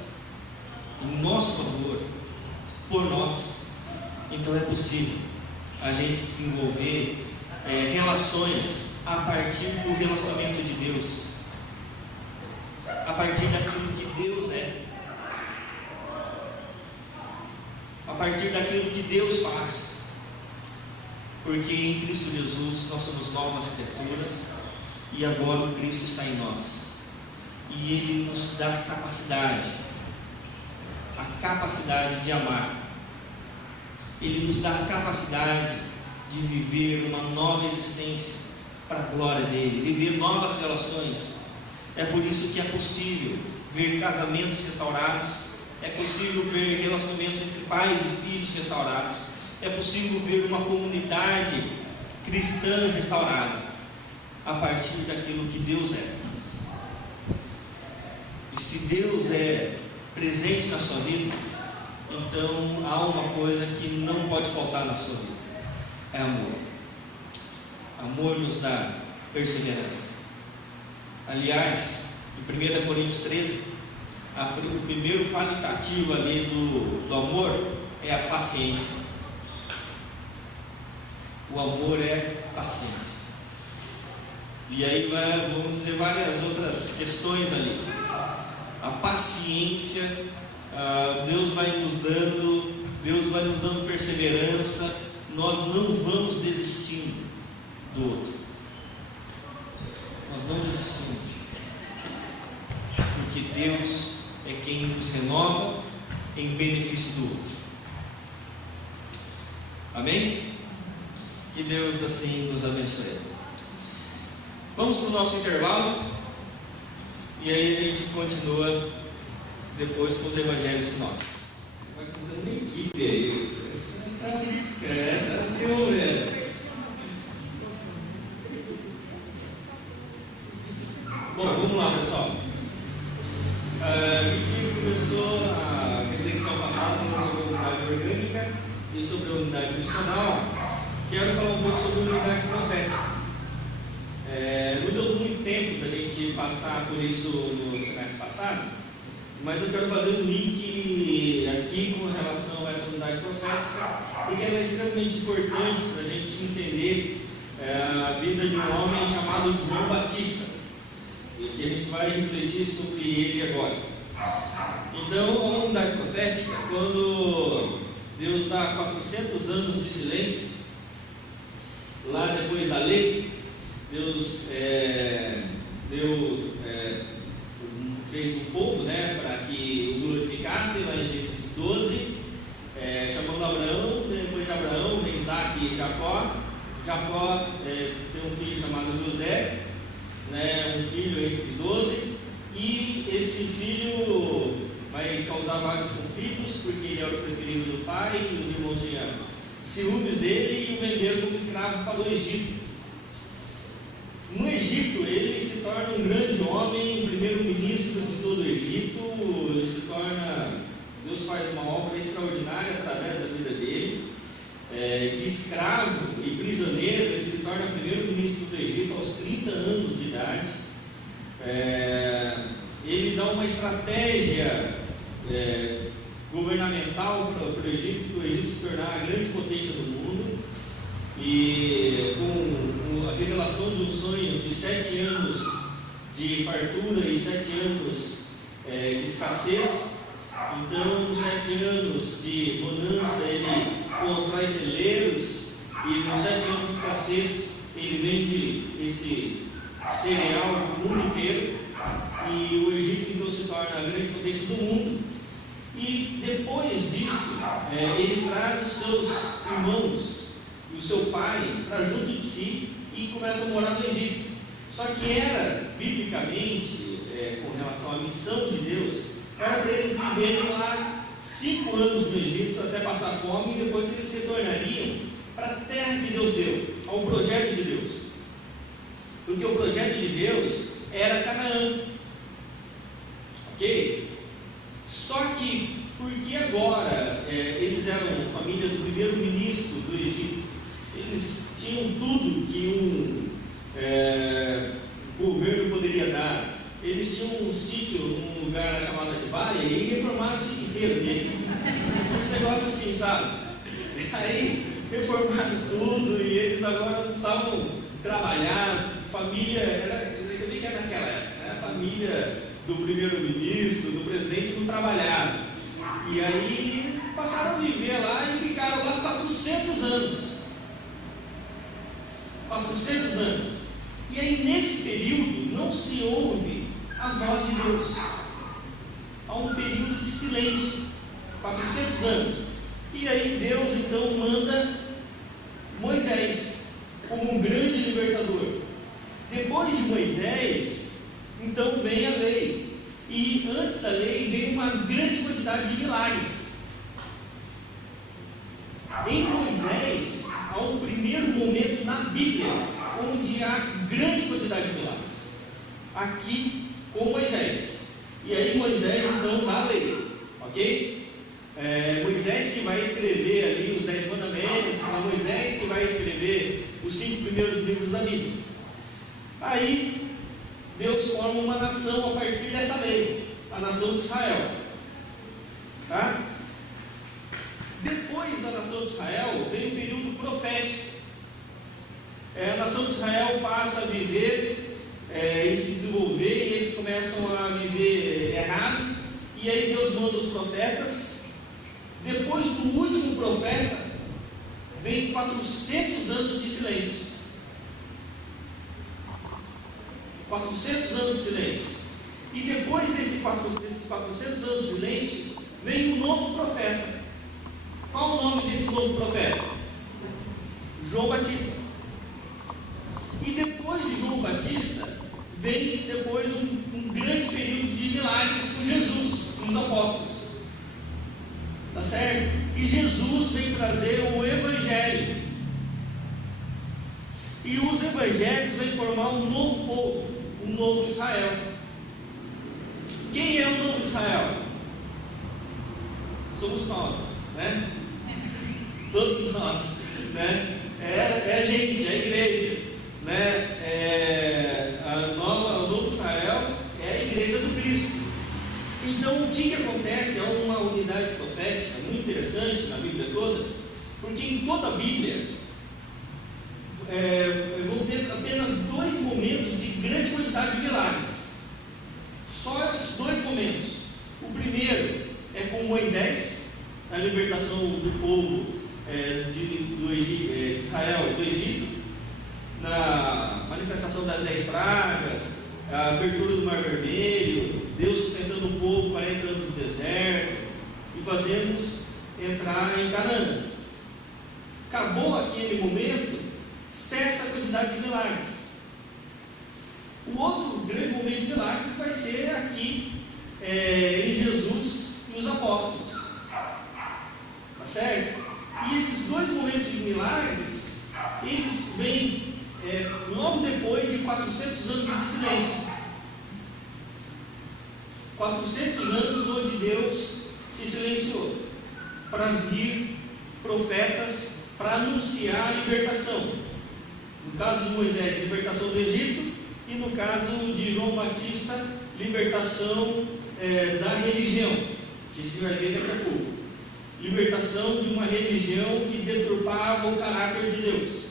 em nosso favor, por nós, então é possível a gente desenvolver relações a partir do relacionamento de Deus, a partir daquilo que Deus é, a partir daquilo que Deus faz. Porque em Cristo Jesus nós somos novas criaturas e agora o Cristo está em nós. E Ele nos dá a capacidade de amar. Ele nos dá a capacidade de viver uma nova existência para a glória dEle, viver novas relações. É por isso que é possível ver casamentos restaurados, é possível ver relacionamentos entre pais e filhos restaurados, é possível ver uma comunidade cristã restaurada a partir daquilo que Deus é. E se Deus é presente na sua vida, então há uma coisa que não pode faltar na sua vida: é amor. Amor nos dá perseverança. Aliás, em 1 Coríntios 13, o primeiro qualitativo ali do amor é a paciência. O amor é paciente. E aí vamos dizer várias outras questões ali. A paciência, Deus vai nos dando perseverança. Nós não vamos desistindo do outro. Nós não desistimos, porque Deus é quem nos renova em benefício do outro. Amém? Que Deus assim nos abençoe. Vamos para o nosso intervalo e aí a gente continua depois com os evangelhos sinóticos. Agora está dando uma equipe aí. Está desenvolvendo. Bom, vamos lá, pessoal. A gente começou a reflexão passada falando sobre a unidade orgânica e sobre a unidade missional. Quero falar um pouco sobre a unidade profética. Não deu muito tempo para a gente passar por isso no semestre passado, mas eu quero fazer um link aqui com relação a essa unidade profética, porque ela é extremamente importante para a gente entender a vida de um homem chamado João Batista, e que a gente vai refletir sobre ele agora. Então, a unidade profética, quando Deus dá 400 anos de silêncio, lá depois da lei, Deus fez um povo, né, para que o glorificasse, lá em Gênesis 12, chamando Abraão. Depois de Abraão vem Isaac e Jacó. Jacó tem um filho chamado José, né, um filho entre 12, e esse filho vai causar vários conflitos, porque ele era o preferido do pai, e os irmãos tinham ciúmes dele e o venderam como escravo para o Egito. No Egito, ele se torna um grande homem, o primeiro-ministro de todo o Egito. Ele se torna, Deus faz uma obra extraordinária através da vida dele. De escravo e prisioneiro, ele se torna primeiro-ministro do Egito aos 30 anos de idade. Ele dá uma estratégia governamental para o Egito se tornar a grande potência do mundo. E com a revelação de um sonho de 7 anos de fartura e 7 anos de escassez. Então, nos 7 anos de bonança, ele constrói celeiros, e nos 7 anos de escassez, ele vende esse cereal para o mundo inteiro, e o Egito então se torna a grande potência do mundo. E depois disso, ele traz os seus irmãos e o seu pai para junto de si e começa a morar no Egito. Só que era, biblicamente, com relação à missão de Deus, era para eles viverem lá 5 anos no Egito até passar fome, e depois eles retornariam para a terra que Deus deu, ao projeto de Deus. Porque o projeto de Deus era Canaã. Ok? Só que, porque agora eles eram família do primeiro-ministro do Egito, eles tinham tudo que um governo poderia dar. Eles tinham um sítio num lugar chamado Atibaia, e reformaram o sítio inteiro deles. Esse negócio assim, sabe? Aí reformaram tudo, e eles agora precisavam trabalhar. Família, eu vi que era naquela época, né? A família do primeiro-ministro, do presidente, não trabalharam. E aí passaram a viver lá e ficaram lá 400 anos. 400 anos. E aí, nesse período, não se ouve a voz de Deus. Há um período de silêncio, 400 anos. E aí Deus então manda Moisés como um grande libertador. Depois de Moisés, então vem a lei. E antes da lei vem uma grande quantidade de milagres. Em Moisés, há um primeiro momento na Bíblia onde há grande quantidade de milagres. Aqui com Moisés. E aí Moisés então dá a lei. Ok? Moisés que vai escrever ali os 10 mandamentos, Moisés que vai escrever os 5 primeiros livros da Bíblia. Aí Deus forma uma nação a partir dessa lei, a nação de Israel. Tá? Depois da nação de Israel vem o período profético. A nação de Israel passa a viver e se desenvolver, e eles começam a viver errado, e aí Deus manda os profetas. Depois do último profeta vem 400 anos de silêncio. 400 anos de silêncio. E depois desses 400 anos de silêncio vem um novo profeta. Qual o nome desse novo profeta? João Batista. E depois de João Batista vem depois um grande período de milagres com Jesus, e os apóstolos. Tá certo? E Jesus vem trazer o Evangelho. E os evangelhos vêm formar um novo povo, um novo Israel. Quem é o novo Israel? Somos nós, né? Todos nós, né? É a gente, é a igreja, né? O novo Israel é a igreja do Cristo. Então, o que acontece? É uma unidade profética muito interessante na Bíblia toda, porque em toda a Bíblia vão ter apenas 2 momentos de grande quantidade de milagres. Só esses 2 momentos. O primeiro é com Moisés, a libertação do povo de Israel do Egito, na manifestação das 10 pragas, a abertura do Mar Vermelho, Deus sustentando o povo 40 anos no deserto e fazendo-os entrar em Canaã. Acabou aquele momento, cessa a quantidade de milagres. O outro grande momento de milagres vai ser aqui em Jesus e os apóstolos. Tá certo? E esses 2 momentos de milagres, eles vêm logo depois de 400 anos de silêncio. 400 anos onde Deus se silenciou para vir profetas para anunciar a libertação. No caso de Moisés, libertação do Egito, e no caso de João Batista, libertação da religião, que a gente vai ver daqui a pouco. Libertação de uma religião que deturpava o caráter de Deus.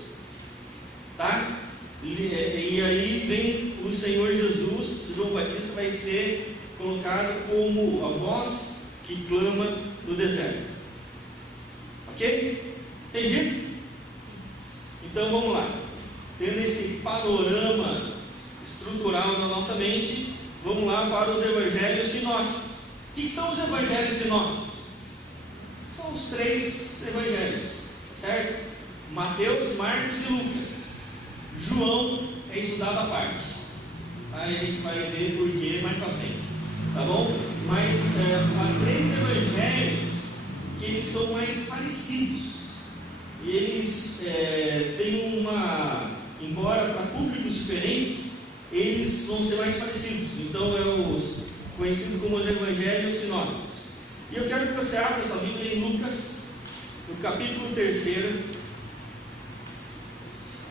Tá? E aí vem o Senhor Jesus. João Batista vai ser colocado como a voz que clama no deserto. Ok? Entendido? Então vamos lá. Tendo esse panorama estrutural na nossa mente, vamos lá para os evangelhos sinóticos. O que são os evangelhos sinóticos? São os 3 evangelhos, certo? Mateus, Marcos e Lucas. João é estudado à parte. Aí a gente vai ver por que mais facilmente, tá bom? Mas há 3 evangelhos que eles são mais parecidos. E eles têm embora para públicos diferentes, eles vão ser mais parecidos. Então é conhecido como os evangelhos sinóticos. E eu quero que você abra essa Bíblia em Lucas, no capítulo 3,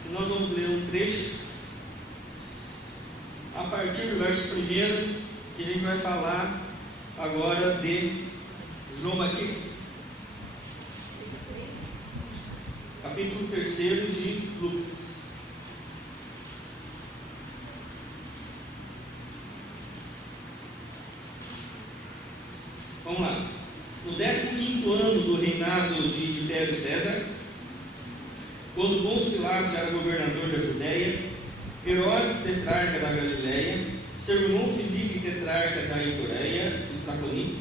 e nós vamos ler um trecho a partir do verso 1, que a gente vai falar agora de João Batista. Capítulo 3 de Lucas. Vamos lá. No 15º ano do reinado de Tibério César, quando Pôncio Pilatos era governador da Judéia, Herodes, tetrarca da Galiléia, seu irmão Filipe, tetrarca da Itureia e Traconites,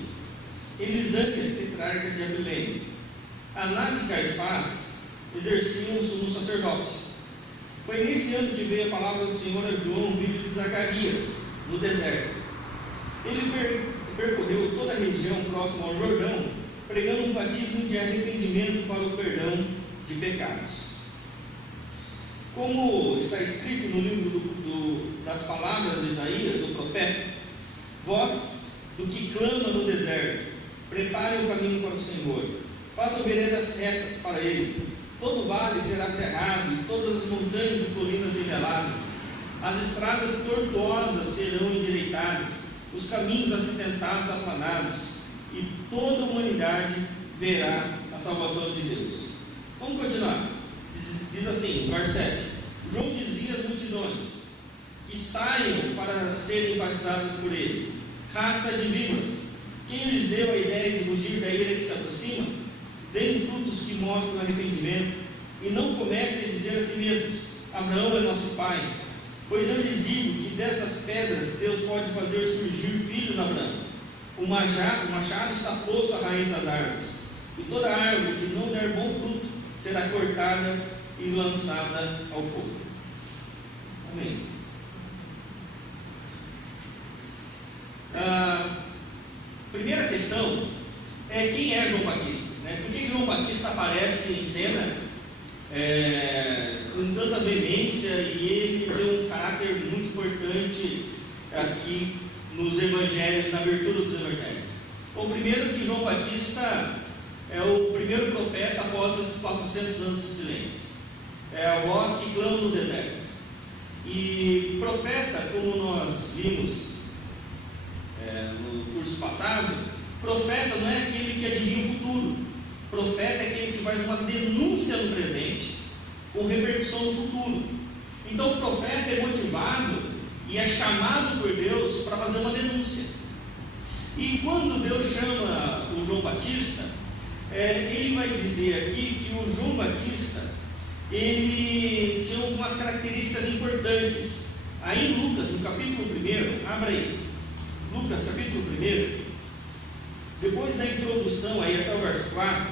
Elisânias, tetrarca de Abilene, Anás e Caifás exerciam o sumo sacerdócio. Foi nesse ano que veio a palavra do Senhor a João, filho de Zacarias, no deserto. Ele percorreu toda a região próxima ao Jordão, pregando um batismo de arrependimento para o perdão de pecados. Como está escrito no livro das palavras de Isaías, o profeta: voz do que clama no deserto, preparem o caminho para o Senhor, façam veredas retas para ele. Todo vale será terrado, e todas as montanhas e colinas niveladas, as estradas tortuosas serão endireitadas, os caminhos acidentados aplanados, e toda a humanidade verá a salvação de Deus. Vamos continuar. Diz assim, verso 7: João dizia às multidões que saiam para serem batizadas por ele. Raça de víboras, quem lhes deu a ideia de fugir da ira que se aproxima? Deem frutos que mostram arrependimento, e não comecem a dizer a si mesmos: Abraão é nosso pai. Pois eu lhes digo que destas pedras Deus pode fazer surgir filhos a Abraão. O machado está posto à raiz das árvores, e toda árvore que não der bom fruto será cortada e lançada ao fogo. Amém. 1 questão é quem é João Batista, né? Por que João Batista aparece em cena com tanta veemência, e ele tem um caráter muito importante aqui nos evangelhos, na abertura dos evangelhos? O primeiro, que João Batista é o primeiro profeta após esses 400 anos de silêncio. É a voz que clama no deserto. E profeta, como nós vimos no curso passado, profeta não é aquele que adivinha o futuro. Profeta é aquele que faz uma denúncia no presente com repercussão no futuro. Então o profeta é motivado e é chamado por Deus para fazer uma denúncia. E quando Deus chama o João Batista, ele vai dizer aqui que o João Batista, ele tinha algumas características importantes. Aí em Lucas, no capítulo 1, abra aí, Lucas capítulo 1, depois da introdução aí até o verso 4,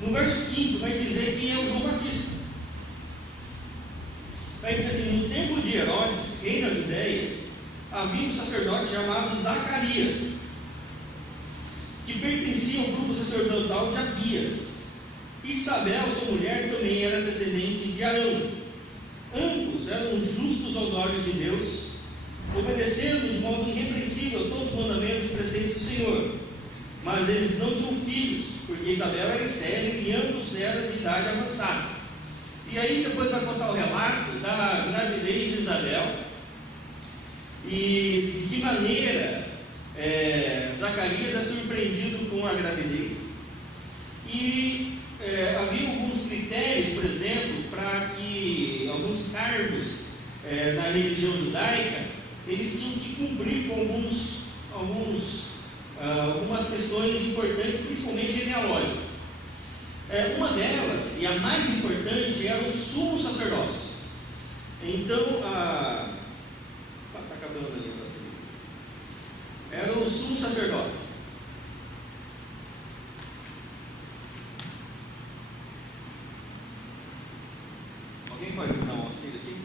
no verso 5 vai dizer quem é o João Batista. Vai dizer assim: no tempo de Herodes, rei da Judéia, havia um sacerdote chamado Zacarias, que pertencia ao grupo sacerdotal de Abias. Isabel, sua mulher, também era descendente de Arão. Ambos eram justos aos olhos de Deus, obedecendo de modo irrepreensível a todos os mandamentos e preceitos do Senhor. Mas eles não tinham filhos, porque Isabel era estéril e ambos eram de idade avançada. E aí depois vai contar o relato da gravidez de Isabel e de que maneira Zacarias é surpreendido com a gravidez. E havia alguns critérios, por exemplo, para que alguns cargos na religião judaica, eles tinham que cumprir com algumas questões importantes, principalmente genealógicas. Uma delas, e a mais importante, era o sumo sacerdócio. Então, está acabando ali, era o sumo sacerdócio. Alguém pode me dar um auxílio aqui?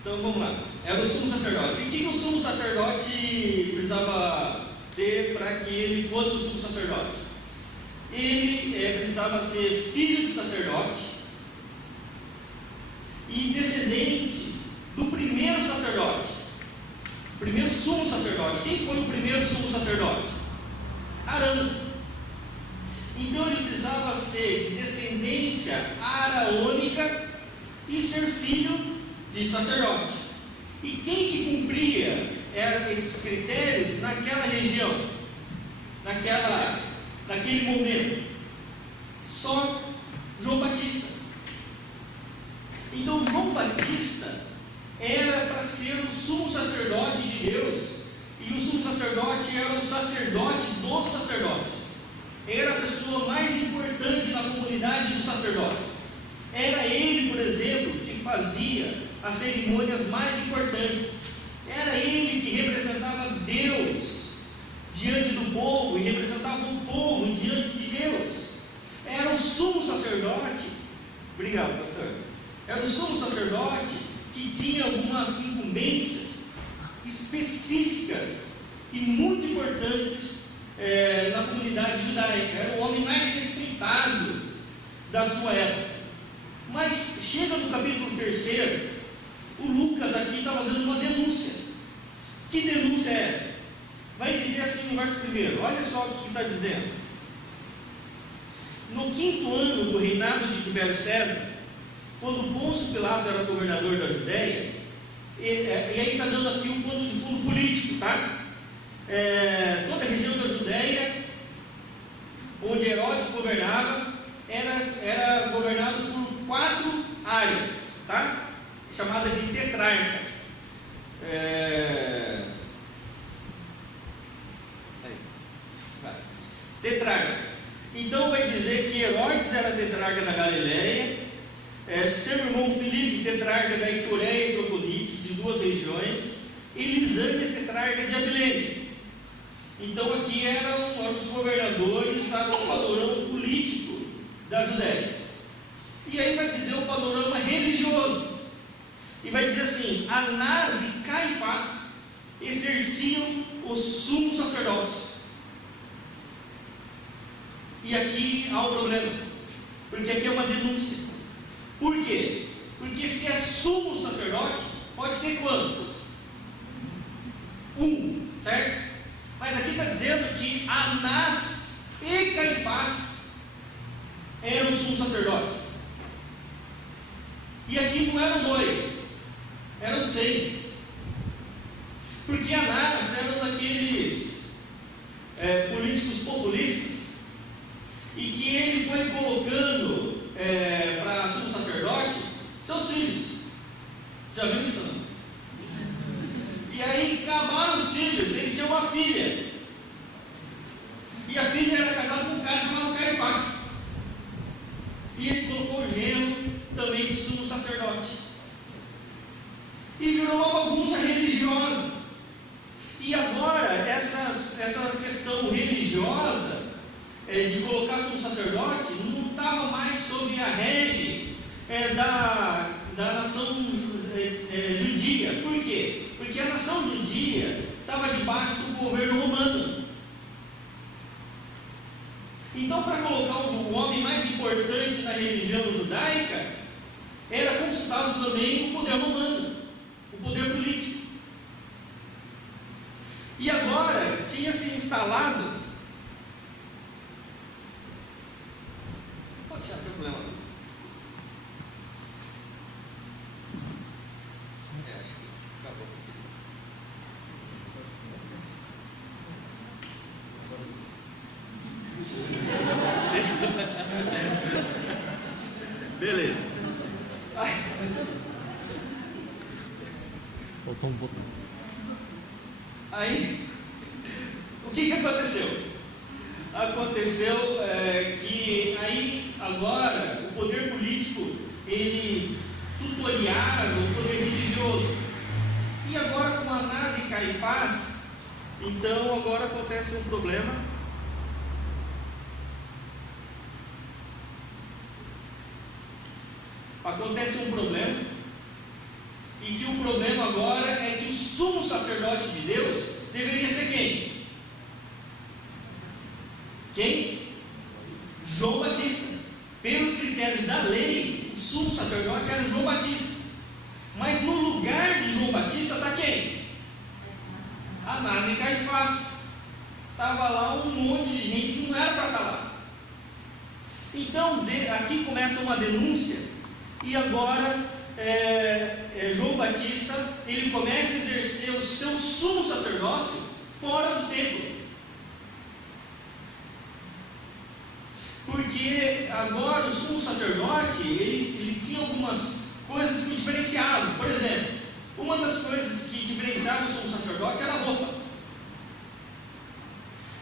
Então vamos lá. Era o sumo sacerdote. E o que o sumo sacerdote precisava ter para que ele fosse o sumo sacerdote? Ele precisava ser filho de sacerdote e descendente do primeiro sacerdote, o primeiro sumo sacerdote. Quem foi o primeiro sumo sacerdote? Arão. Então ele precisava ser de descendência araônica e ser filho de sacerdote. E quem que cumpria esses critérios naquela região, naquele momento? Só João Batista. Então João Batista era para ser o sumo sacerdote de Deus, e o sumo sacerdote era o sacerdote dos sacerdotes. Era a pessoa mais importante na comunidade dos sacerdotes. Era ele, por exemplo, que fazia as cerimônias mais importantes. Era ele que representava Deus diante do povo e representava o povo diante de Deus. Era o sumo sacerdote. Obrigado, pastor. Era o sumo sacerdote que tinha algumas incumbências específicas e muito importantes na comunidade judaica. Era o homem mais respeitado da sua época. Mas chega no capítulo 3, o Lucas aqui está fazendo uma denúncia. Que denúncia é essa? Vai dizer assim no verso 1, olha só o que está dizendo. No 5º ano do reinado de Tibério César, quando Pôncio Pilatos era governador da Judéia, e aí está dando aqui um pano de fundo político, tá? Toda a região da Judéia, onde Herodes governava, era governado por 4 áreas, tá? Chamada de tetrarcas. Tetrarcas. Então vai dizer que Herodes era tetrarca da Galileia, seu irmão Filipe, tetrarca da Itureia e Troconites, de 2 regiões, e Lisânias, tetrarca de Abilene. Então aqui eram os governadores, o panorama político da Judéia. E aí vai dizer o panorama religioso. E vai dizer assim: Anás e Caifás exerciam o sumo sacerdócio. E aqui há um problema, porque aqui é uma denúncia. Por quê? Porque se é sumo sacerdote, pode ter quantos? Um, certo? Mas aqui está dizendo que Anás e Caifás eram sumos sacerdotes. E aqui não eram 2, eram 6. Porque Anás era um daqueles políticos populistas, e que ele foi colocando para sumo sacerdote seus filhos. Já viu isso, não? E aí acabaram os filhos, ele tinha uma filha, e a filha era casada com um cara chamado Caifás, e ele colocou o genro também de sumo sacerdote, e virou uma bagunça religiosa. E agora essa questão religiosa de colocar sumo sacerdote não estava mais sob a rege da nação judia. Por quê? Porque a nação judia estava debaixo do governo romano. Então, para colocar o homem mais importante na religião judaica, era consultado também o poder romano, o poder político. E agora tinha se instalado. Pode ser, não tem problema. Acho que acabou. Beleza. Faltou um botão. Aí, o que aconteceu? Aconteceu que aí agora o poder político ele tutoriava o poder religioso. E agora com Anás e Caifás, então agora acontece um problema. Acontece um problema, e que o problema agora é que o sumo sacerdote de Deus deveria ser quem? Quem? João Batista. Pelos critérios da lei, o sumo sacerdote era João Batista. Mas no lugar de João Batista está quem? Anás e Caifás. Estava lá um monte de gente que não era para estar lá. Então, aqui começa uma denúncia, e agora João Batista, ele começa a exercer o seu sumo sacerdócio fora do templo. Porque agora o sumo sacerdote, ele tinha algumas coisas que o diferenciavam. Por exemplo, uma das coisas que diferenciava o sumo sacerdote era a roupa.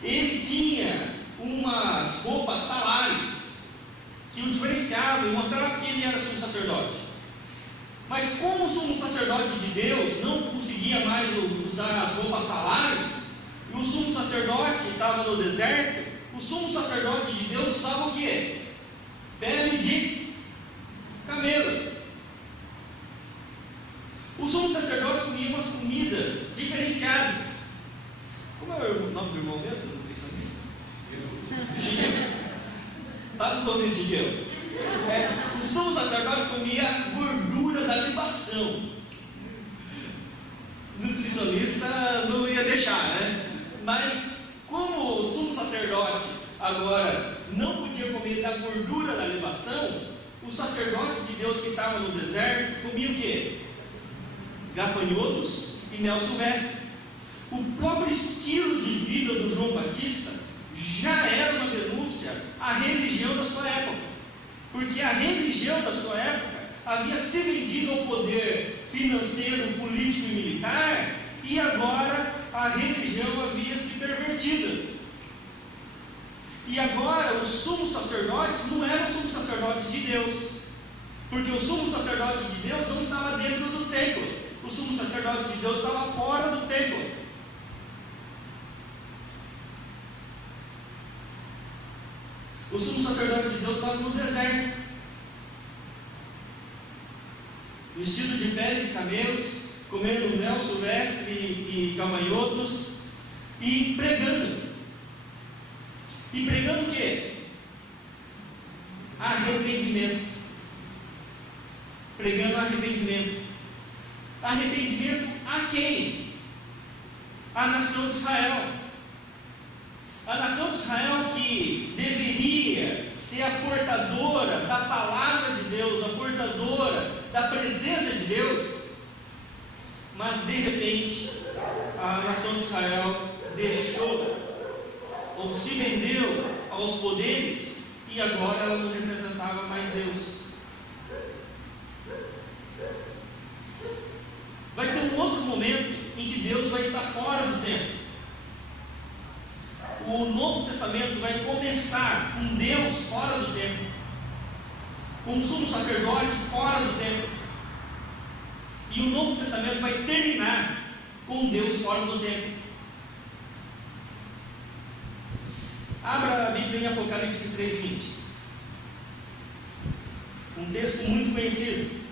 Ele tinha umas roupas talares que o diferenciavam e mostravam que ele era sumo sacerdote. Mas como o sumo sacerdote de Deus não conseguia mais usar as roupas talares, e o sumo sacerdote estava no deserto, o sumo sacerdote de Deus usava o quê? Pele de camelo. O sumo sacerdote comia umas comidas diferenciadas. Como é o nome do irmão mesmo, nutricionista? Giguel. Tá nos ouvindo, Giguel? O sumo sacerdote comia gordura da libação. Nutricionista não ia deixar, né? Mas como o sumo sacerdote agora não podia comer da gordura da libação, o sacerdote de Deus que estava no deserto comia o quê? Gafanhotos e mel silvestre. O próprio estilo de vida do João Batista já era uma denúncia à religião da sua época, porque a religião da sua época havia se vendido ao poder financeiro, político e militar, e agora a religião havia se pervertido. E agora os sumos sacerdotes não eram sumos sacerdotes de Deus, porque o sumo sacerdote de Deus não estava dentro do templo, o sumo sacerdote de Deus estava fora do templo. O sumo sacerdote de Deus estava no deserto. vestido de pele de camelos, comendo mel silvestre e gafanhotos, e pregando. E pregando o quê? Arrependimento. Pregando arrependimento. Arrependimento a quem? A nação de Israel. A nação de Israel que deveria ser a portadora da palavra de Deus, a portadora da presença de Deus, mas de repente a nação de Israel deixou, ou se vendeu aos poderes, e agora ela não representava mais Deus. Vai ter um outro momento em que Deus vai estar fora do templo. O Novo Testamento vai começar com Deus fora do templo, com o sumo sacerdote fora do templo, e o Novo Testamento vai terminar com Deus fora do templo. Abra a Bíblia em Apocalipse 3:20, um texto muito conhecido,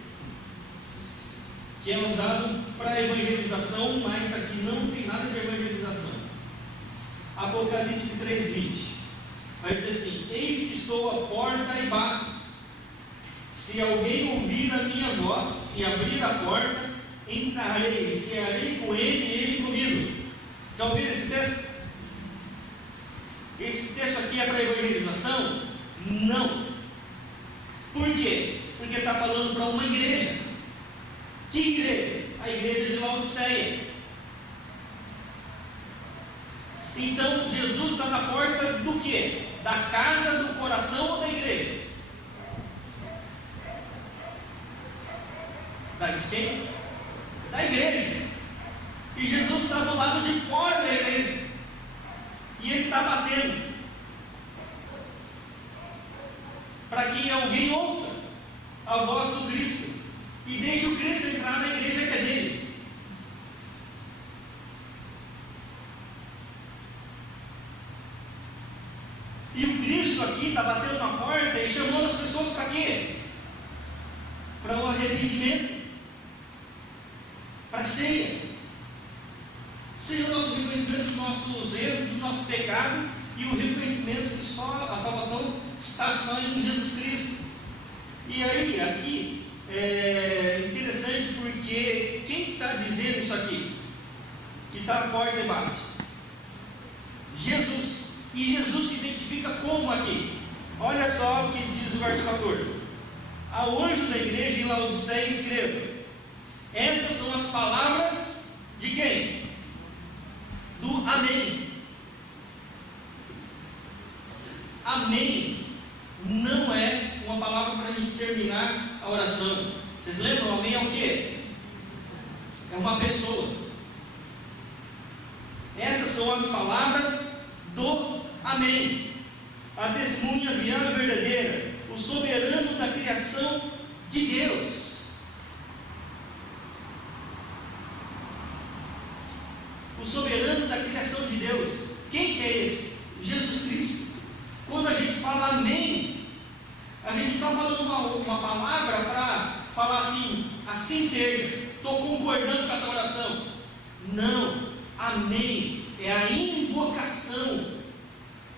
que é usado para evangelização, mas aqui não tem nada de evangelização. Apocalipse 3:20 vai dizer assim: eis que estou à porta e bato. Se alguém ouvir a minha voz e abrir a porta, entrarei e cearei com ele e ele comigo. Já ouviram esse texto? Esse texto aqui é para evangelização? Não. Por quê? Porque está falando para uma igreja. Que igreja? A igreja de Laodiceia. Então Jesus está na porta do quê? Da casa, do coração ou da igreja? De quem? Da igreja. E Jesus está do lado de fora da igreja, e ele está batendo para que alguém ouça a voz do Cristo e deixe o Cristo entrar na igreja que é dele. E o Cristo aqui está batendo na porta e chamando as pessoas para quê? Para o arrependimento, para a ceia. Seja o nosso reconhecimento dos nossos erros, do nosso pecado, e o reconhecimento que só a salvação está só em Jesus Cristo. E aí, aqui é interessante, porque quem está dizendo isso aqui? Que está à porta e bate? Jesus. E Jesus se identifica como aqui? Olha só o que diz o verso 14: ao anjo da igreja em Laodiceia escreva: essas são as palavras de quem? Do Amém. Amém não é uma palavra para a gente terminar a oração. Vocês lembram? Amém é o quê? É uma pessoa. Essas são as palavras do Amém, a testemunha fiel e verdadeira, o soberano da criação de Deus. O soberano da criação de Deus. Quem que é esse? Jesus Cristo. Quando a gente fala amém, a gente não está falando uma palavra para falar assim seja, estou concordando com essa oração. Não, amém é a invocação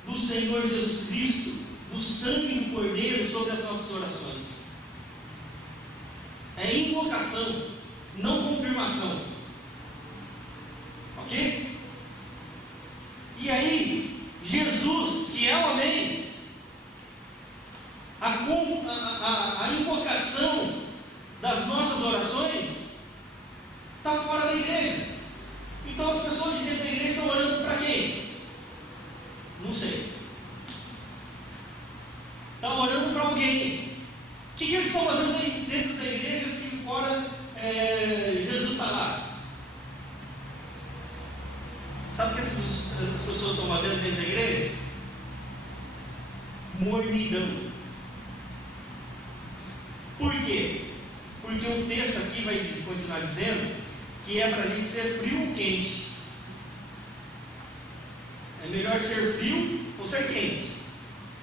do Senhor Jesus Cristo, do sangue do Cordeiro sobre as nossas orações. É invocação, não confirmação. Ok? E aí, Jesus, que é o amém, a invocação das nossas orações está fora da igreja. Então as pessoas de dentro da igreja estão orando para quem? Não sei. Estão orando para alguém. O que eles estão fazendo dentro da igreja se fora Jesus está lá? Sabe o que as pessoas estão fazendo dentro da igreja? Mornidão. Por quê? Porque o texto aqui vai continuar dizendo que é para a gente ser frio ou quente. É melhor ser frio ou ser quente,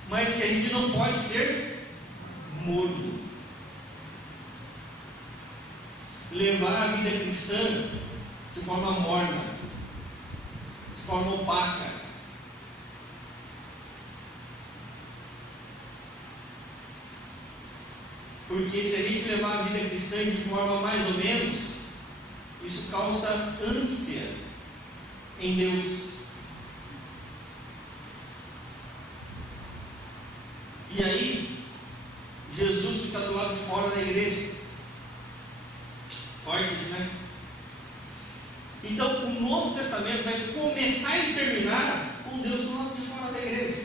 mas que a gente não pode ser morno. levar a vida cristã de forma morna, de forma opaca. Porque se a gente levar a vida cristã de forma mais ou menos, isso causa ânsia em Deus. E aí, Jesus fica do lado de fora da igreja. Forte isso, né? Então, o Novo Testamento vai começar e terminar com Deus do lado de fora da igreja,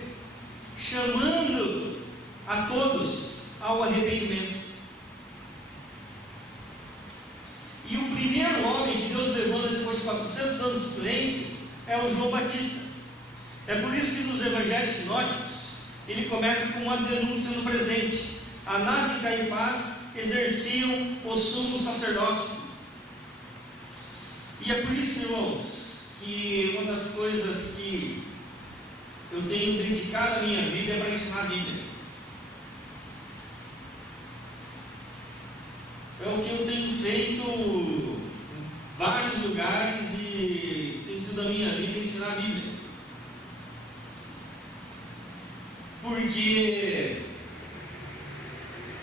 chamando a todos ao arrependimento. E o primeiro homem que Deus levanta depois de 400 anos de silêncio é o João Batista. É por isso que nos evangelhos sinóticos ele começa com uma denúncia no presente. Anás e Caifás exerciam o sumo sacerdócio. E é por isso, irmãos, que uma das coisas que eu tenho dedicado a minha vida é para ensinar a Bíblia. É o que eu tenho feito em vários lugares e tem sido a minha vida ensinar a Bíblia. Porque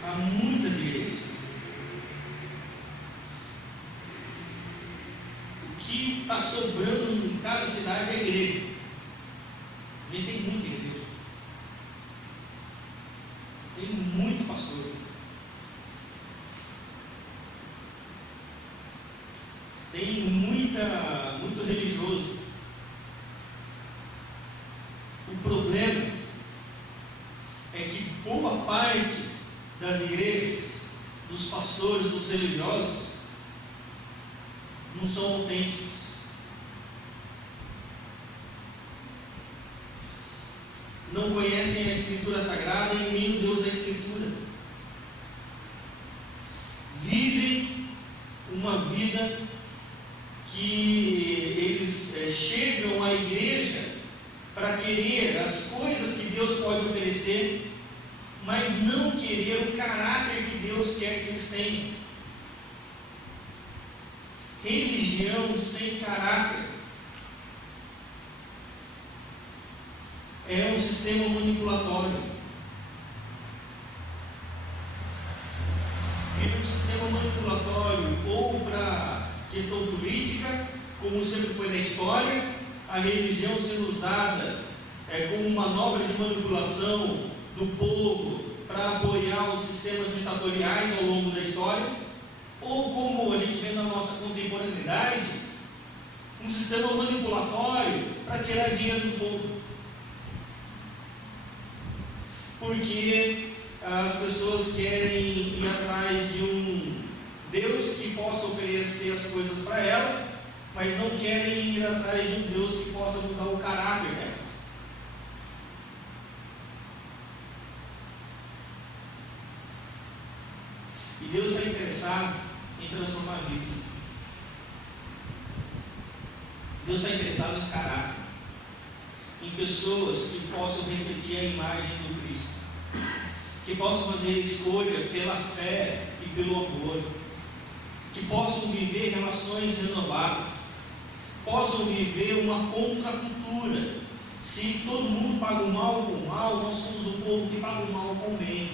há muitas igrejas. O que está sobrando em cada cidade é igreja. A gente tem muita igreja. Tem muito pastor. Tem muito religioso. O problema é que boa parte das igrejas, dos pastores, dos religiosos, não são autênticos. Não conhecem a Escritura Sagrada e nem o Deus da Escritura. Vivem uma vida que eles chegam à igreja para querer as coisas que Deus pode oferecer, mas não querer o caráter que Deus quer que eles tenham. Religião sem caráter é um sistema manipulatório. E um sistema manipulatório ou para questão política, como sempre foi na história, a religião sendo usada como manobra de manipulação do povo para apoiar os sistemas ditatoriais ao longo da história, ou como a gente vê na nossa contemporaneidade, um sistema manipulatório para tirar dinheiro do povo. Porque as pessoas querem ir atrás de um Deus que possa oferecer as coisas para ela, mas não querem ir atrás de um Deus que possa mudar o caráter delas. E Deus está interessado em transformar vidas. Deus está interessado em caráter, em pessoas que possam refletir a imagem do Cristo, que possam fazer escolha pela fé e pelo amor, que possam viver relações renovadas, possam viver uma contracultura. Se todo mundo paga o mal com o mal, nós somos do povo que paga o mal com o bem.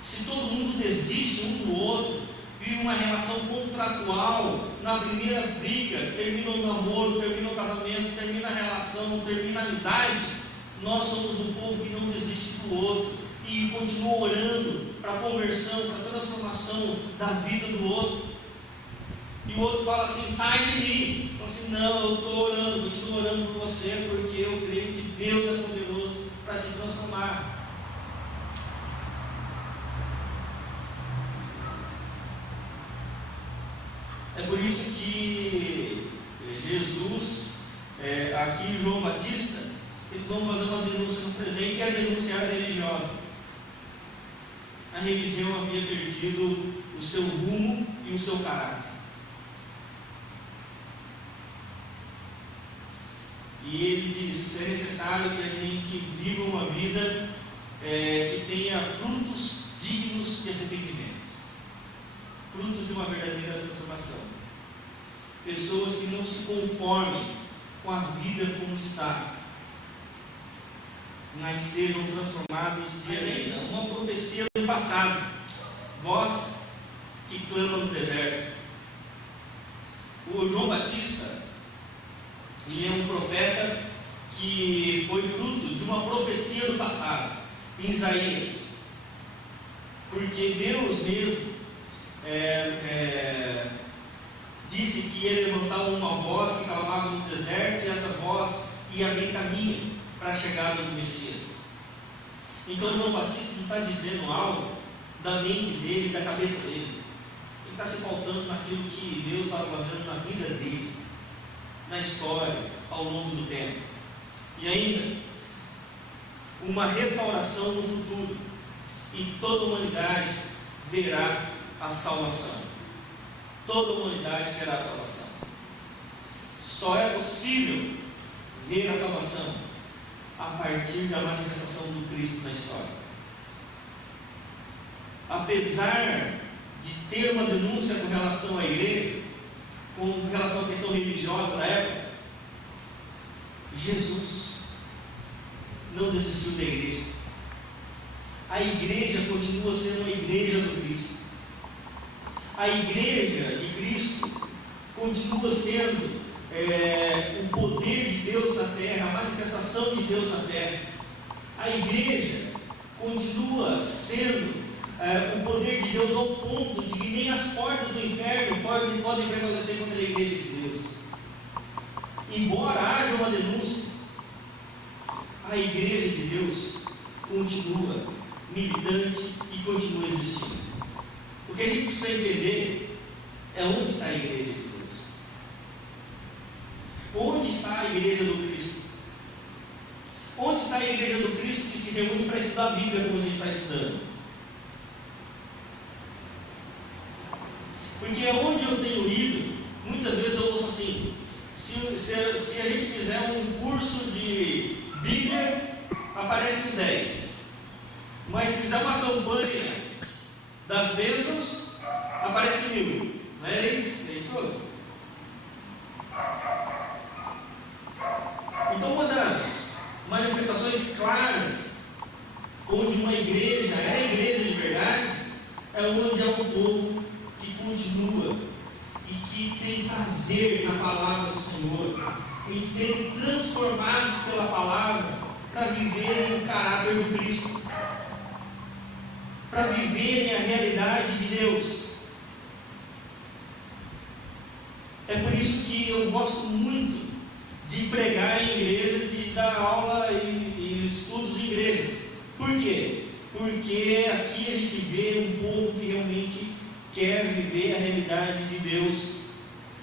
Se todo mundo desiste um do outro, vive uma relação contratual, na primeira briga, termina o namoro, termina o casamento, termina a relação, termina a amizade, nós somos do povo que não desiste do outro e continua orando para a conversão, para a transformação da vida do outro. E o outro fala assim: sai de mim. Fala assim: não, eu estou orando, estou orando por você, porque eu creio que Deus é poderoso para te transformar. É por isso que Jesus, aqui em João Batista, eles vão fazer uma denúncia no presente, e a denúncia era religiosa. A religião havia perdido o seu rumo e o seu caráter. E ele diz: é necessário que a gente viva uma vida que tenha frutos dignos de arrependimento. frutos de uma verdadeira transformação. Pessoas que não se conformem com a vida como está, mas sejam transformados dia a dia. Uma profecia do passado: voz que clama no deserto. O João Batista, ele é um profeta que foi fruto de uma profecia do passado, em Isaías, porque Deus mesmo disse que ia levantar uma voz que clamava no deserto, e essa voz ia abrir caminho para a chegada do Messias. Então João Batista não está dizendo algo da mente dele, da cabeça dele. Ele está se pautando naquilo que Deus estava fazendo na vida dele, na história, ao longo do tempo. E ainda, uma restauração no futuro, e toda a humanidade verá a salvação. Toda a humanidade verá a salvação. Só é possível ver a salvação a partir da manifestação do Cristo na história. Apesar de ter uma denúncia com relação à igreja, com relação à questão religiosa da época, Jesus não desistiu da igreja. A igreja continua sendo a igreja do Cristo. A igreja de Cristo continua sendo o poder de Deus na terra, a manifestação de Deus na terra. A igreja continua sendo o poder de Deus ao ponto de que nem as portas do inferno podem prevalecer contra a igreja de Deus. Embora haja uma denúncia, a igreja de Deus continua militante e continua existindo. O que a gente precisa entender é onde está a igreja de Deus. Onde está a igreja do Cristo? Onde está a igreja do Cristo que se reúne para estudar a Bíblia como a gente está estudando? Porque onde eu tenho ido, muitas vezes eu ouço assim: se a gente fizer um curso de Bíblia, aparece 10. Mas se fizer uma campanha das bênçãos, aparece 1000. Não é isso? É isso? Então, uma das manifestações claras onde uma igreja é igreja de verdade é onde é um povo que continua e que tem prazer na palavra do Senhor, em serem transformados pela palavra para viverem o caráter do Cristo, para viverem a realidade de Deus. É por isso que eu gosto muito de pregar em igrejas e dar aula e estudos em igrejas. Por quê? Porque aqui a gente vê um povo que realmente quer viver a realidade de Deus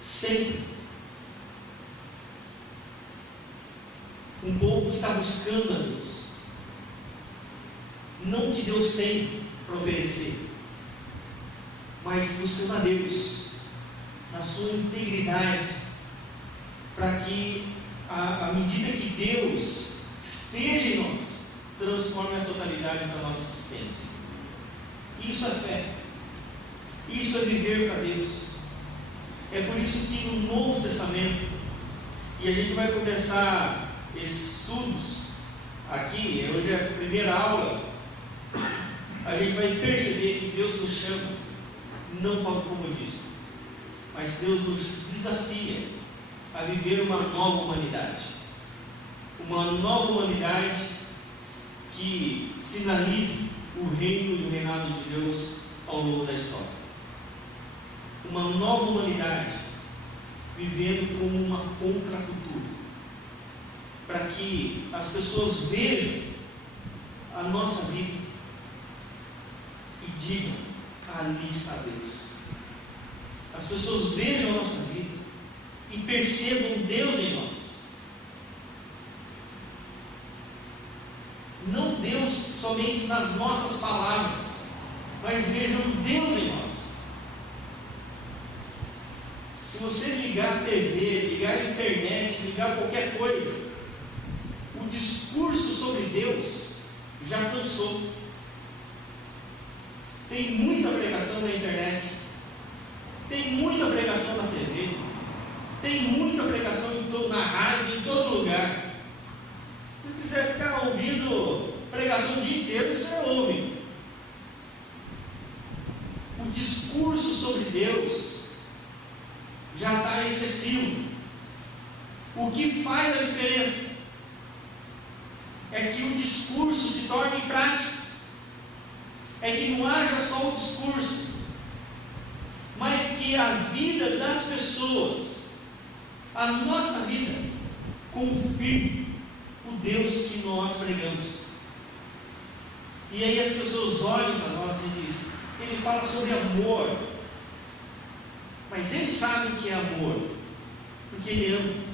sempre. Um povo que está buscando a Deus, não o que Deus tem para oferecer, mas buscando a Deus na sua integridade, para que à medida que Deus esteja em nós, transforme a totalidade da nossa existência. Isso é fé, isso é viver para Deus. É por isso que no Novo Testamento, e a gente vai começar esses estudos aqui, hoje é a primeira aula, a gente vai perceber que Deus nos chama não para o comodismo, mas Deus nos desafia a viver uma nova humanidade, que sinalize o reino e o reinado de Deus ao longo da história. Uma nova humanidade vivendo como uma contracultura, para que as pessoas vejam a nossa vida e digam: ali está Deus. As pessoas vejam a nossa vida e percebam Deus em nós. Não Deus somente nas nossas palavras, mas vejam Deus em nós. Se você ligar a TV, ligar a internet, ligar qualquer coisa, o discurso sobre Deus já cansou. Tem muita pregação na internet, Tem muita pregação na TV, tem muita pregação na rádio, em todo lugar. Se você quiser ficar ouvindo pregação o dia inteiro, você ouve. O discurso sobre Deus já está excessivo. O que faz a diferença é que o discurso se torne prático, é que não haja só o discurso, mas que a vida das pessoas, a nossa vida, confirme o Deus que nós pregamos. E aí as pessoas olham para nós e dizem: ele fala sobre amor, mas ele sabe o que é amor, porque ele ama.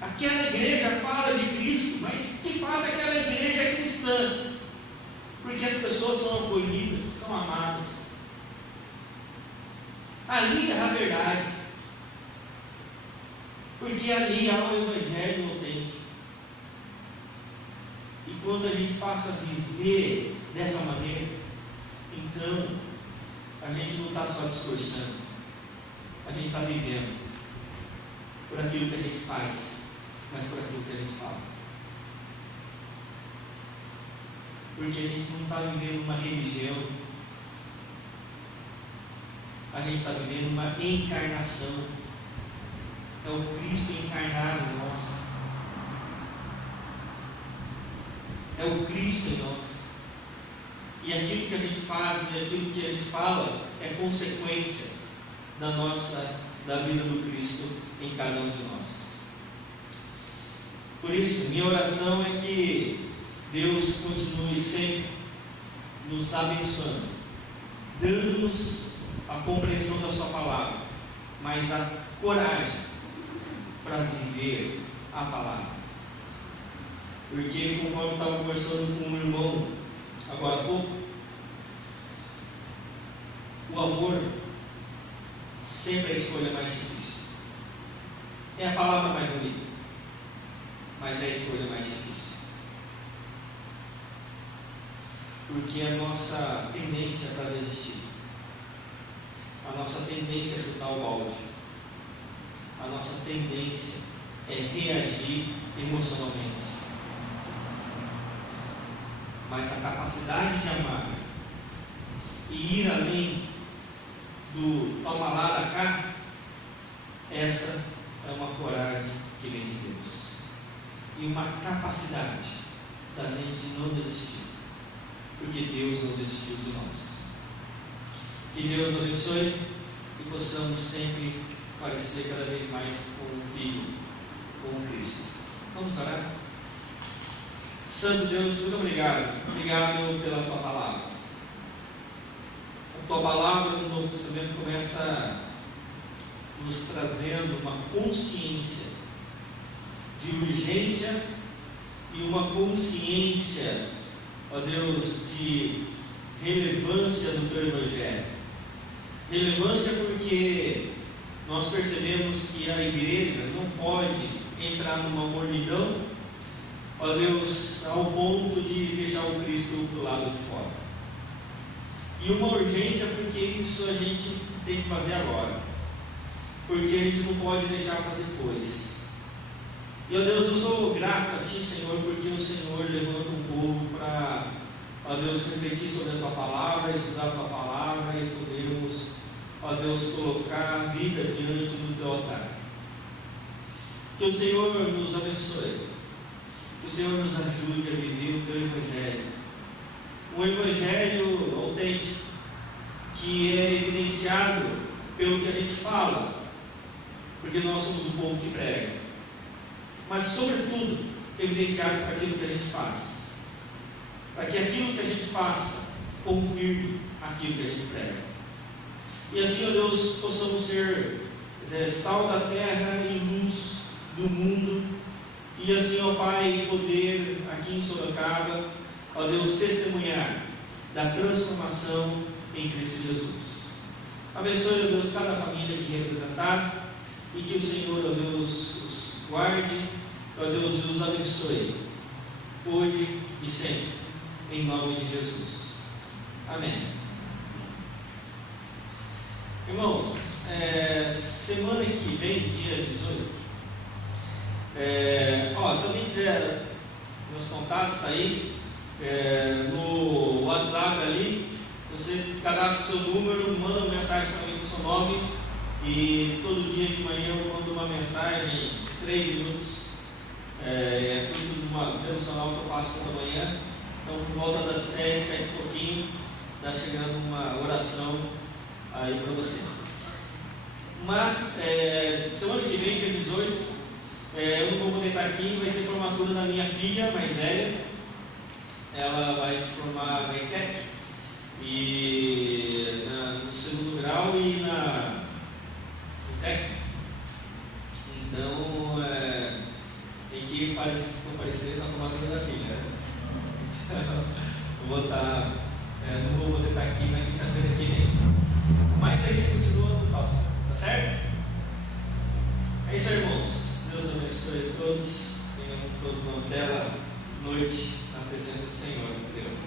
Aquela igreja fala de Cristo, mas de fato aquela igreja é cristã, porque as pessoas são acolhidas, são amadas. Ali é a verdade, porque ali há o evangelho autêntico. E quando a gente passa a viver dessa maneira, então a gente não está só discursando, a gente está vivendo por aquilo que a gente faz, mas por aquilo que a gente fala. Porque a gente não está vivendo uma religião, a gente está vivendo uma encarnação. É o Cristo encarnado em nós, é o Cristo em nós, e aquilo que a gente faz e aquilo que a gente fala é consequência da vida do Cristo em cada um de nós. Por isso, minha oração é que Deus continue sempre nos abençoando, dando-nos a compreensão da sua palavra, mas a coragem para viver a palavra. Porque, conforme eu estava conversando com um irmão agora há pouco, o amor sempre é a escolha mais difícil. É a palavra mais bonita, mas é a escolha mais difícil. Porque a nossa tendência para desistir, a nossa tendência é chutar o balde, a nossa tendência é reagir emocionalmente. Mas a capacidade de amar e ir além do toma lá da cá, essa é uma coragem que vem de Deus, e uma capacidade da gente não desistir, porque Deus não desistiu de nós. Que Deus nos abençoe e possamos sempre parecer cada vez mais com o Filho, com o Cristo. Vamos orar? Santo Deus, muito obrigado. Obrigado pela tua palavra. A tua palavra no Novo Testamento começa nos trazendo uma consciência de urgência e uma consciência, ó Deus, de relevância do teu Evangelho. Relevância porque nós percebemos que a igreja não pode entrar numa mornidão, ó Deus, ao ponto de deixar o Cristo do lado de fora. E uma urgência porque isso a gente tem que fazer agora, porque a gente não pode deixar para depois. E ó Deus, eu sou grato a Ti, Senhor, porque o Senhor levanta um povo para, ó Deus, refletir sobre a Tua Palavra, estudar a Tua Palavra e podermos, ó Deus, colocar a vida diante do Teu altar. Que o Senhor nos abençoe, que o Senhor nos ajude a viver o Teu Evangelho, um Evangelho autêntico, que é evidenciado pelo que a gente fala, porque nós somos um povo que prega, mas sobretudo evidenciado por aquilo que a gente faz, para que aquilo que a gente faça confirme aquilo que a gente prega. E assim, ó Deus, possamos ser sal da terra e luz do mundo, e assim, ó Pai, poder aqui em Sorocaba, ó Deus, testemunhar da transformação em Cristo Jesus. Abençoe, ó Deus, cada família aqui representada, e que o Senhor, ó Deus, os guarde, ó Deus, e os abençoe, hoje e sempre, em nome de Jesus. Amém. Irmãos, semana que vem, dia 18, se alguém quiser meus contatos, está aí, no WhatsApp ali, você cadastra o seu número, manda uma mensagem para mim com o seu nome, e todo dia de manhã eu mando uma mensagem de 3 minutos, fruto de uma devocional que eu faço toda manhã. Então, por volta das 7 e pouquinho, está chegando uma oração aí para você. Mas, semana que vem, dia 18, eu não vou poder estar aqui, vai ser formatura da minha filha mais velha. Ela vai se formar na ETEC, no segundo grau e na ETEC. Então, tem que comparecer na formatura da filha, né? Não vou poder estar aqui na quinta-feira que vem. Mas a gente continua no próximo, tá certo? É isso aí, irmãos. Deus abençoe a todos. Tenham todos uma bela noite na presença do Senhor. Deus.